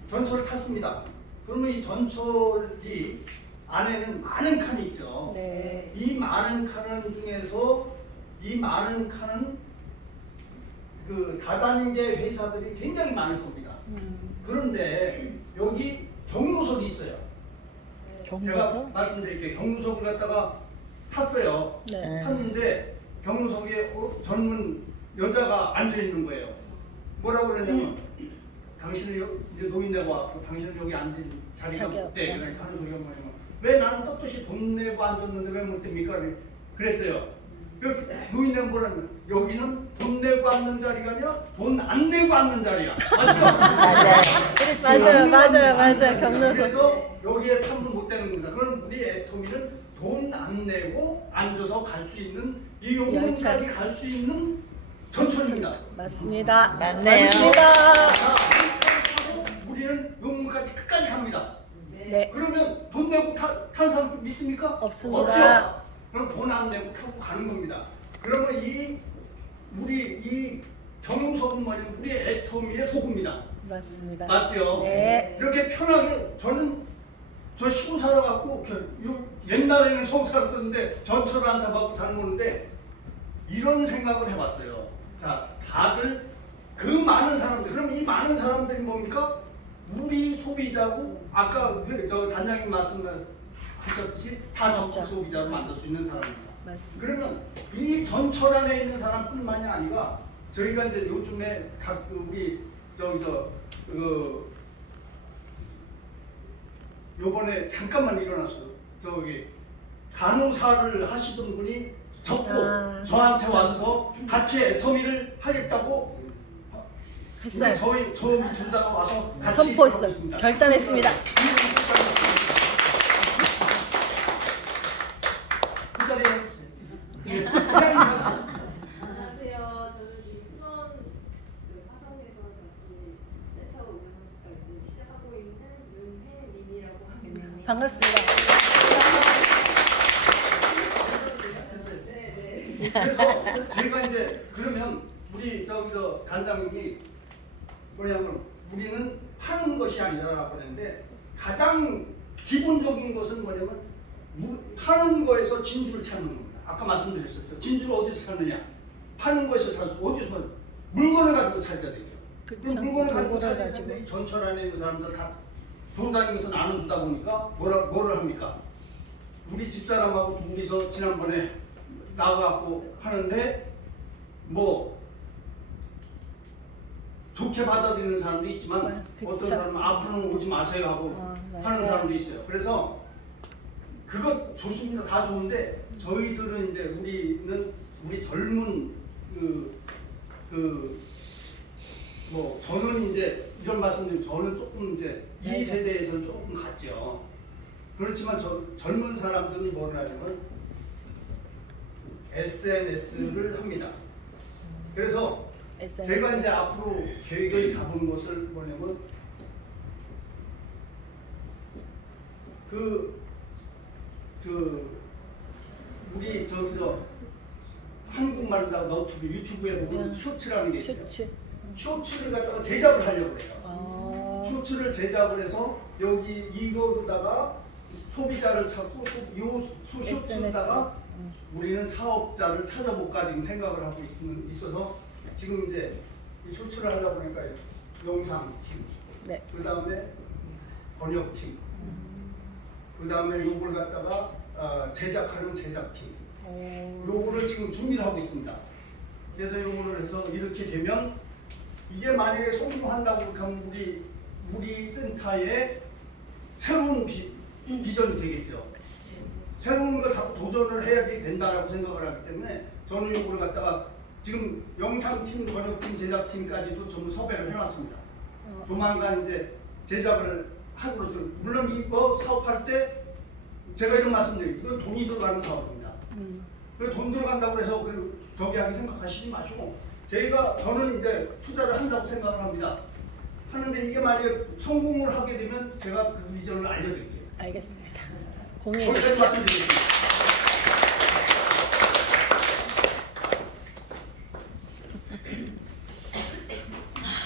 전철 탔습니다. 그러면 이 전철이 안에는 많은 칸이 있죠. 네. 이 많은 칸 중에서 이 많은 칸은 그 다단계 회사들이 굉장히 많을 겁니다. 그런데 여기 경로석이 있어요. 제가 경로석? 말씀드릴게요. 경로석을 갖다가 탔어요. 네. 탔는데 경로석에 젊은 여자가 앉아 있는 거예요. 뭐라고 그러냐면 당신은 이제 노인네가 왔고 당신은 여기 앉은 자리가 자기가 못 돼. 없다. 그러니까 하는 소리가 뭐냐면 왜 나는 떳떳이 돈 내고 앉았는데 왜 못 됩니까? 그랬어요. 노인네 뭐라면 여기는 돈 내고 앉는 자리가 아니라 돈 안 내고 앉는 자리야. 맞죠? 맞아요. 맞아요. 경로서. 그래서 여기에 탐구 못 되는 겁니다. 그럼 우리 애터미는 돈 안 내고 앉아서 갈 수 있는 이 용문까지 갈 수 있는 전철입니다. 맞습니다. 맞네요. 우리는 용문까지 끝까지 갑니다. 네. 그러면 돈 내고 탄 사람 믿습니까? 없습니다. 없죠? 그럼 돈 안 내고 타고 가는 겁니다. 그러면 우리 이 경영석은 뭐냐면 우리 애터미의 도구입니다. 맞습니다. 맞죠? 네. 이렇게 편하게 저 시골 살아갖고 옛날에는 서울 살았었는데 전철을 안 타고 잘 노는데 이런 생각을 해봤어요. 자, 다들 그 많은 사람들, 그럼 이 많은 사람들이 뭡니까? 우리 소비자고 아까 저 단장님 말씀하셨듯이 다 적극 소비자로 만들 수 있는 사람입니다. 맞습니다. 그러면 이 전철 안에 있는 사람뿐만이 아니라 저희가 이제 요즘에 우리 요번에 잠깐만 일어났어요. 간호사를 하시던 분이 저한테 와서 같이 애터미를 하겠다고 했어요. 저희 둘 다가 와서 같이 선포했어요. 있습니다. 결단했습니다. 그 자리에 해주세요. 안녕하세요. 저는 지금 수원 화성에서 같이 센터 시작하고 있는 윤혜민이라고 합니다. 반갑습니다. 그래서 제가 이제 그러면 우리 단장님이 뭐냐면 우리는 파는 것이 아니다라고 하는데 가장 기본적인 것은 뭐냐면 파는 거에서 진주를 찾는 겁니다. 아까 말씀드렸었죠. 진주를 어디서 찾느냐? 파는 거에서 찾을 수 어디서 물건을 가지고 찾아야 되죠. 그럼 물건을 가지고 찾아야 되는데 이 전철 안에 있는 사람들 다 돌아다니면서 나눠주다 보니까 뭐를 합니까? 우리 집사람하고 둘이서 지난번에 나가갖고 하는데 뭐 좋게 받아들이는 사람도 있지만 어떤 사람은 앞으로는 오지 마세요 하고 하는 사람도 있어요. 그래서 그거 좋습니다. 다 좋은데 저희들은 이제 우리 젊은 뭐 저는 이제 이런 말씀드리면 저는 조금 이제 이 세대에서는 조금 같죠. 그렇지만 젊은 사람들은 뭐를 하냐면 SNS를 합니다. 그래서 제가 이제 앞으로 계획을 잡은 것을 뭐냐면 우리 한국말로다가 너튜브 유튜브에 보면 쇼츠라는 게 있어요. 쇼츠를 갖다가 제작을 하려고 해요. 쇼츠를 제작을 해서 여기 이거로다가 소비자를 찾고 이 쇼츠로다가 우리는 사업자를 찾아볼까 지금 생각을 하고 있어서 지금 이제 이 쇼츠를 하다 보니까 영상팀, 그 다음에 번역팀, 그 다음에 요걸 갖다가 제작하는 제작팀, 요거를 지금 준비를 하고 있습니다. 그래서 요거를 해서 이렇게 되면 이게 만약에 성공한다고 하면 우리 센터의 새로운 비전이 되겠죠. 새로운 걸 자꾸 도전을 해야지 된다라고 생각을 하기 때문에 저는 요거를 갖다가 지금 영상팀, 번역팀, 제작팀까지도 전부 섭외를 해놨습니다. 조만간 이제 제작을 하도록. 물론 이거 사업할 때 제가 이런 말씀드려요. 이건 돈이 들어가는 사업입니다. 돈 들어간다고 해서 저기 하게 생각하시지 마시고 저는 이제 투자를 한다고 생각을 합니다. 하는데 이게 만약에 성공을 하게 되면 제가 그 비전을 알려드릴게요. 알겠습니다. 공유해 주십시오.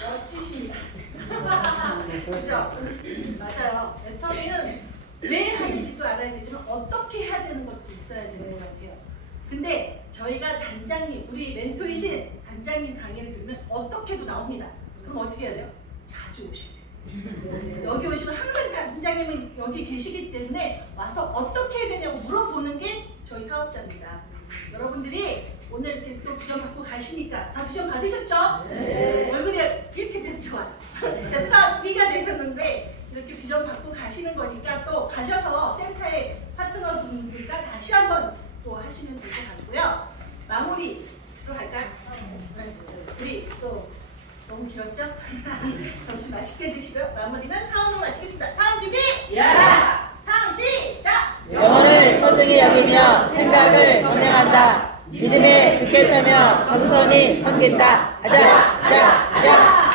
멋지십니다. 그죠? 맞아요. 애터미는 왜 하는지도 알아야 되지만 어떻게 해야 되는 것도 있어야 되는 것 같아요. 근데 저희가 단장님, 우리 멘토이신 단장님 강의를 들으면 어떻게도 나옵니다. 그럼 어떻게 해야 돼요? 자주 오셔야 돼요. 여기 오시면 항상 단장님은 여기 계시기 때문에 와서 어떻게 해야 되냐고 물어보는 게 저희 사업자입니다. 여러분들이 오늘 이렇게 또 비전 받고 가시니까 다 비전 받으셨죠? 네. 얼굴이 이렇게 돼서 좋아요. 다 B가 되셨는데 이렇게 비전 받고 가시는 거니까 또 가셔서 센터의 파트너분들과 다시 한번 또 하시면 될 것 같고요. 마무리로 갈까요? 네. 우리 또 너무 길었죠? 점심 맛있게 드시고요. 마무리는 사원으로 마치겠습니다. 사원 준비! 사원 시작! 영혼을 소중히 여기며 생각을 분명한다. 믿음에 굳게 서며 겸손히 섬긴다. 아자, 아자, 아자.